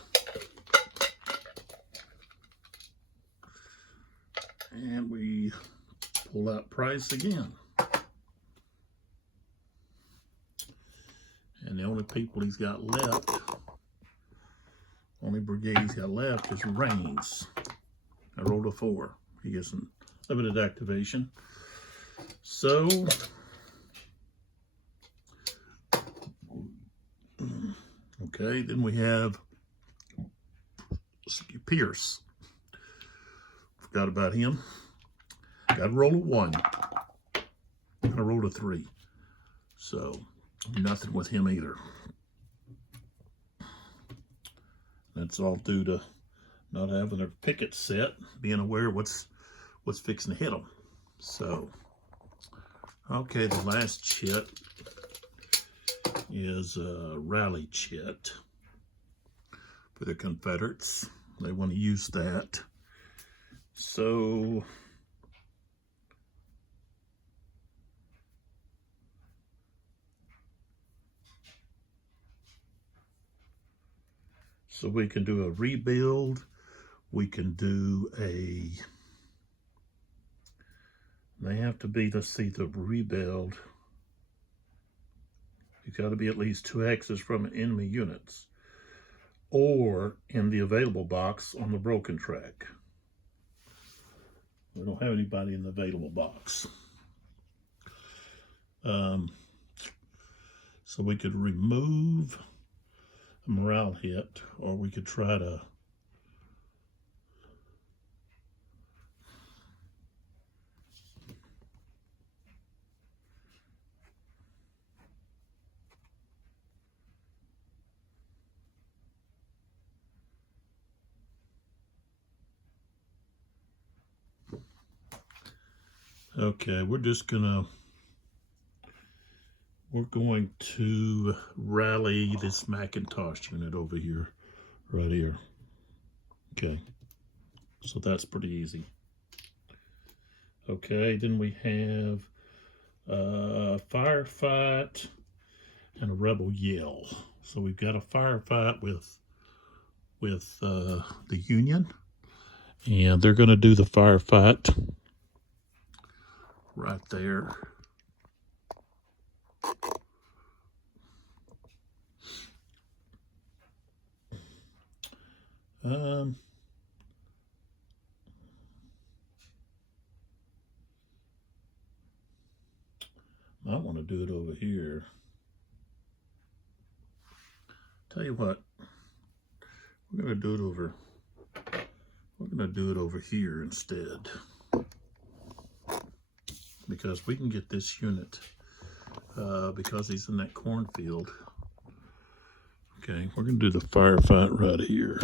And we pull out Price again. And the only people he's got left, only brigade he's got left is Rains. I rolled a 4. He gets a limited activation. So, okay, then we have Pierce. Forgot about him. Got to roll a 1. I rolled a 3. So, nothing with him either. That's all due to not having their picket set, being aware what's was fixing to hit them. So, okay, the last chit is a rally chit for the Confederates. They want to use that. So, we can do a rebuild. We can do a, they have to be, let's see, the rebuild. You've got to be at least 2 X's from enemy units, or in the available box on the broken track. We don't have anybody in the available box. So we could remove a morale hit, or we could try to okay, we're going to rally this Macintosh unit over here, right here. Okay, so that's pretty easy. Okay, then we have a firefight and a rebel yell. So we've got a firefight with the Union, and they're going to do the firefight right there. I want to do it over here. Tell you what, we're going to do it over here instead, because we can get this unit because he's in that cornfield. Okay, we're going to do the firefight right here.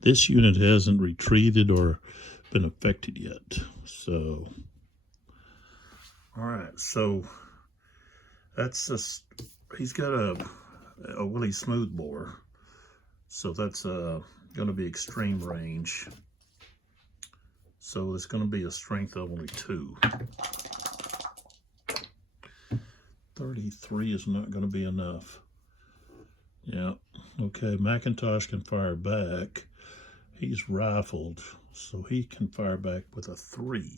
This unit hasn't retreated or been affected yet, so all right. So that's just, he's got a Willie smoothbore, so that's going to be extreme range. So it's going to be a strength of only 2. 33 is not going to be enough. Yeah. Okay, Macintosh can fire back. He's rifled, so he can fire back with a 3.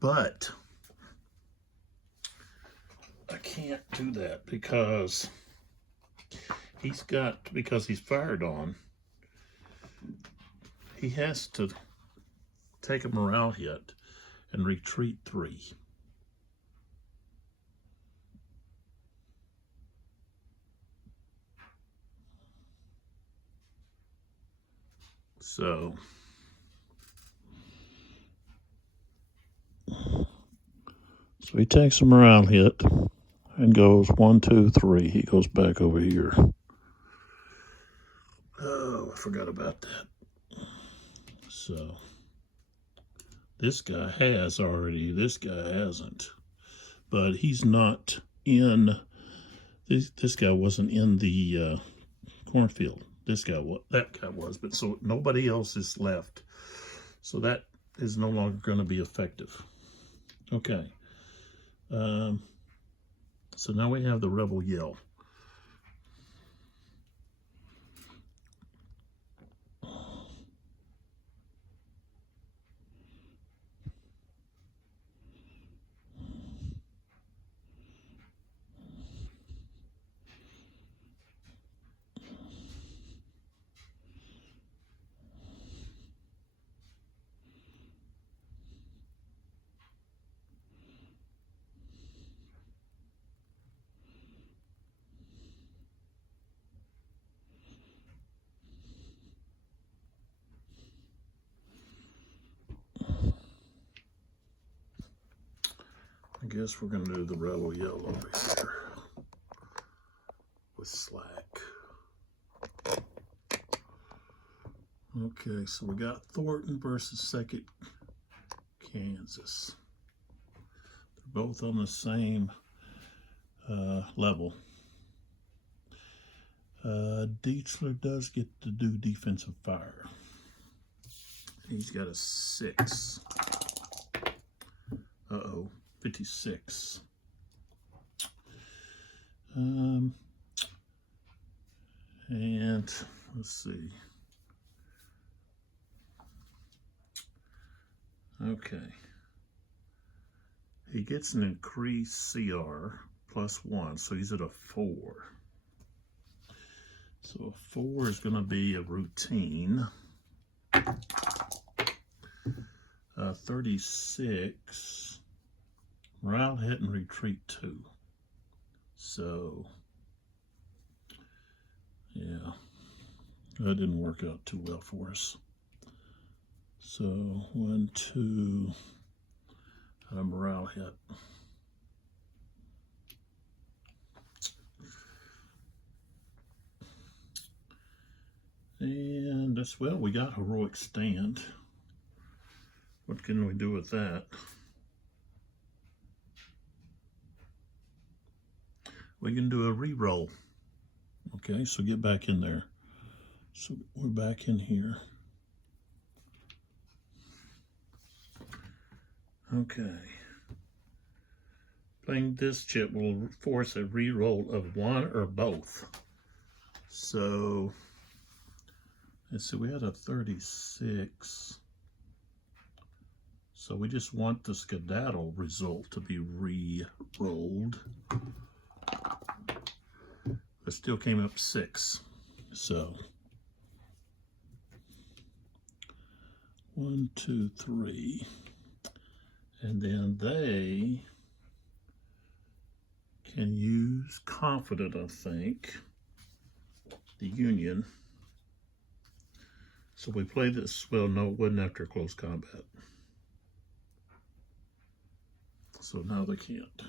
But I can't do that because he's fired on, he has to take a morale hit and retreat 3. So he takes a morale hit and goes 1, 2, 3. He goes back over here. Oh, I forgot about that. So this guy has already, this guy hasn't. But he's not in, this guy wasn't in the cornfield. That guy was, but so nobody else is left. So that is no longer going to be effective. Okay. So now we have the rebel yell. I guess we're going to do the rebel yell over here with slack. Okay, so we got Thornton versus 2nd Kansas. They're both on the same level. Dietzler does get to do defensive fire. He's got a 6. 56. And let's see. Okay. He gets an increased CR +1, so he's at a 4. So a 4 is going to be a routine. 36. Morale hit and retreat 2. So, yeah, that didn't work out too well for us. So 1, 2, morale hit. And as well, we got heroic stand. What can we do with that? We can do a re-roll. Okay, so get back in there. So we're back in here. Okay. Playing this chip will force a re-roll of 1 or both. So, let's see, we had a 36. So we just want the skedaddle result to be re-rolled. It still came up 6. So 1, 2, 3. And then they can use confident, I think, the Union. So we play this, well, no, it wasn't after close combat. So now they can't.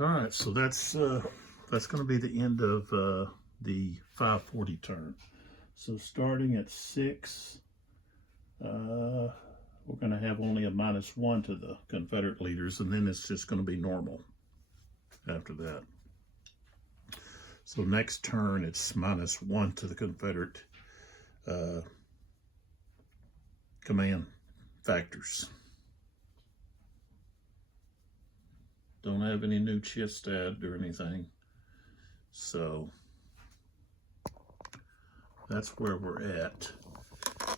All right, so that's going to be the end of the 540 turn. So starting at 6, we're going to have only a -1 to the Confederate leaders, and then it's just going to be normal after that. So next turn, it's -1 to the Confederate command factors. Don't have any new chist add or anything. So that's where we're at.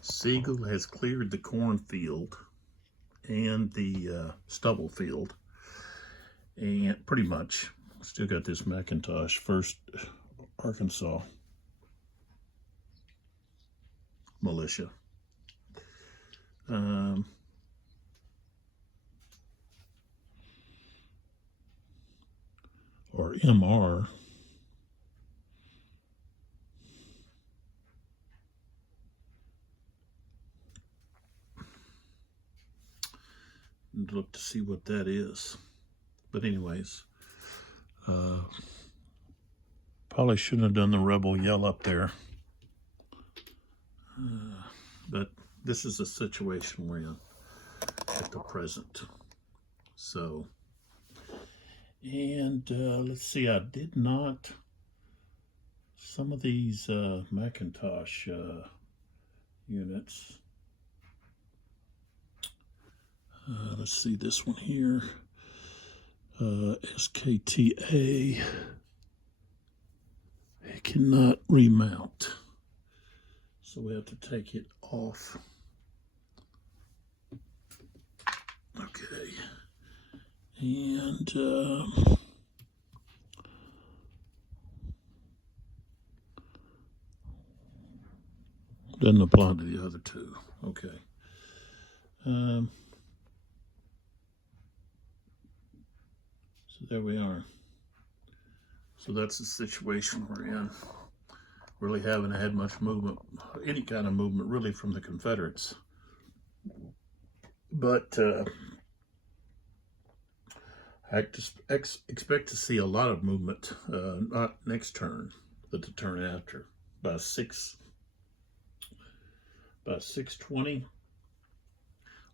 Siegel has cleared the cornfield and the stubble field. And pretty much, still got this McIntosh, 1st Arkansas militia. Or MR. And look to see what that is. But anyways, probably shouldn't have done the rebel yell up there. But this is the situation we're in at the present. So, and let's see, I did not, some of these Macintosh units, let's see this one here, SKTA, it cannot remount, so we have to take it off. Okay, and doesn't apply to the other two. Okay. So there we are. So that's the situation we're in. Really haven't had much movement, any kind of movement really from the Confederates. But I expect to see a lot of movement, not next turn, but the turn after, by 6 By 6:20,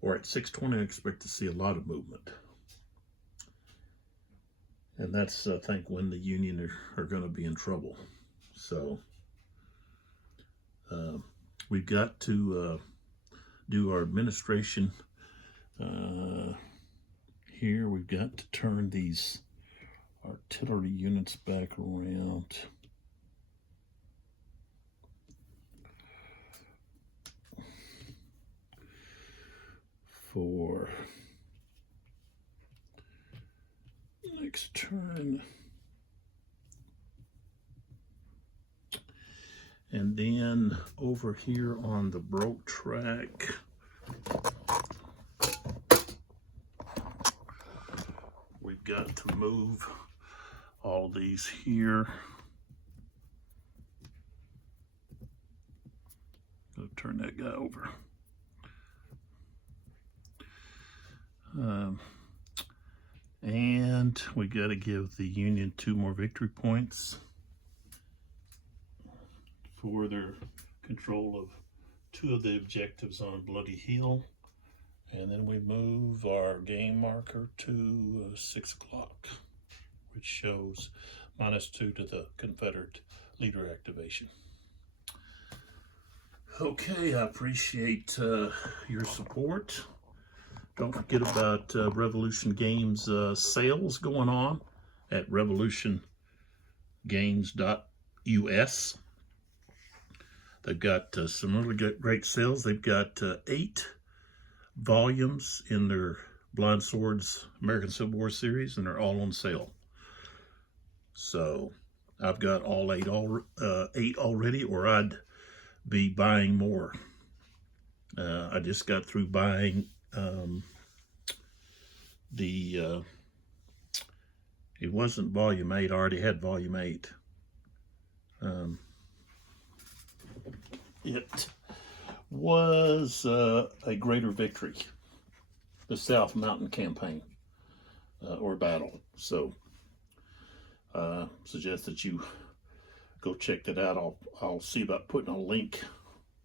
or at 6:20, I expect to see a lot of movement. And that's, I think, when the union are going to be in trouble. So we've got to do our administration here. We've got to turn these artillery units back around. For next turn. And then over here on the broke track, we've got to move all these here. I'll turn that guy over. And we got to give the Union 2 more victory points for their control of 2 of the objectives on Bloody Hill. And then we move our game marker to 6 o'clock, which shows -2 to the Confederate leader activation. Okay, I appreciate your support. Don't forget about Revolution Games sales going on at revolutiongames.us. They've got some really great sales. They've got 8 volumes in their Blind Swords American Civil War series, and they're all on sale. So I've got all 8 already, or I'd be buying more. I just got through buying it wasn't volume 8, I already had volume 8. It was a greater victory, the South Mountain Campaign, or battle. So suggest that you go check that out. I'll see about putting a link,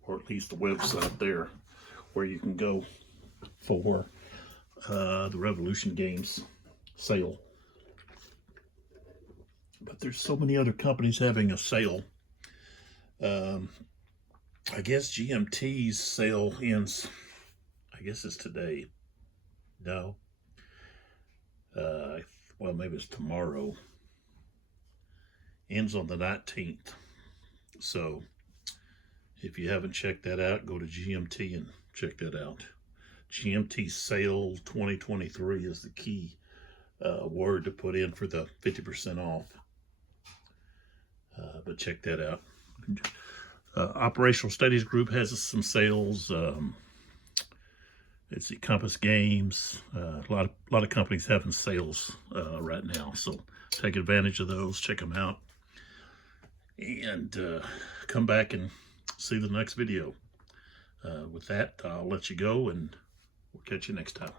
or at least a website there, where you can go for the Revolution Games sale. But there's so many other companies having a sale. I guess GMT's sale ends, I guess it's today. No. Well, maybe it's tomorrow. Ends on the 19th. So if you haven't checked that out, go to GMT and check that out. GMT sale 2023 is the key word to put in for the 50% off. But check that out. Operational Studies Group has some sales. It's the Compass Games. A lot of companies having sales right now. So take advantage of those. Check them out. And come back and see the next video. With that, I'll let you go, and we'll catch you next time.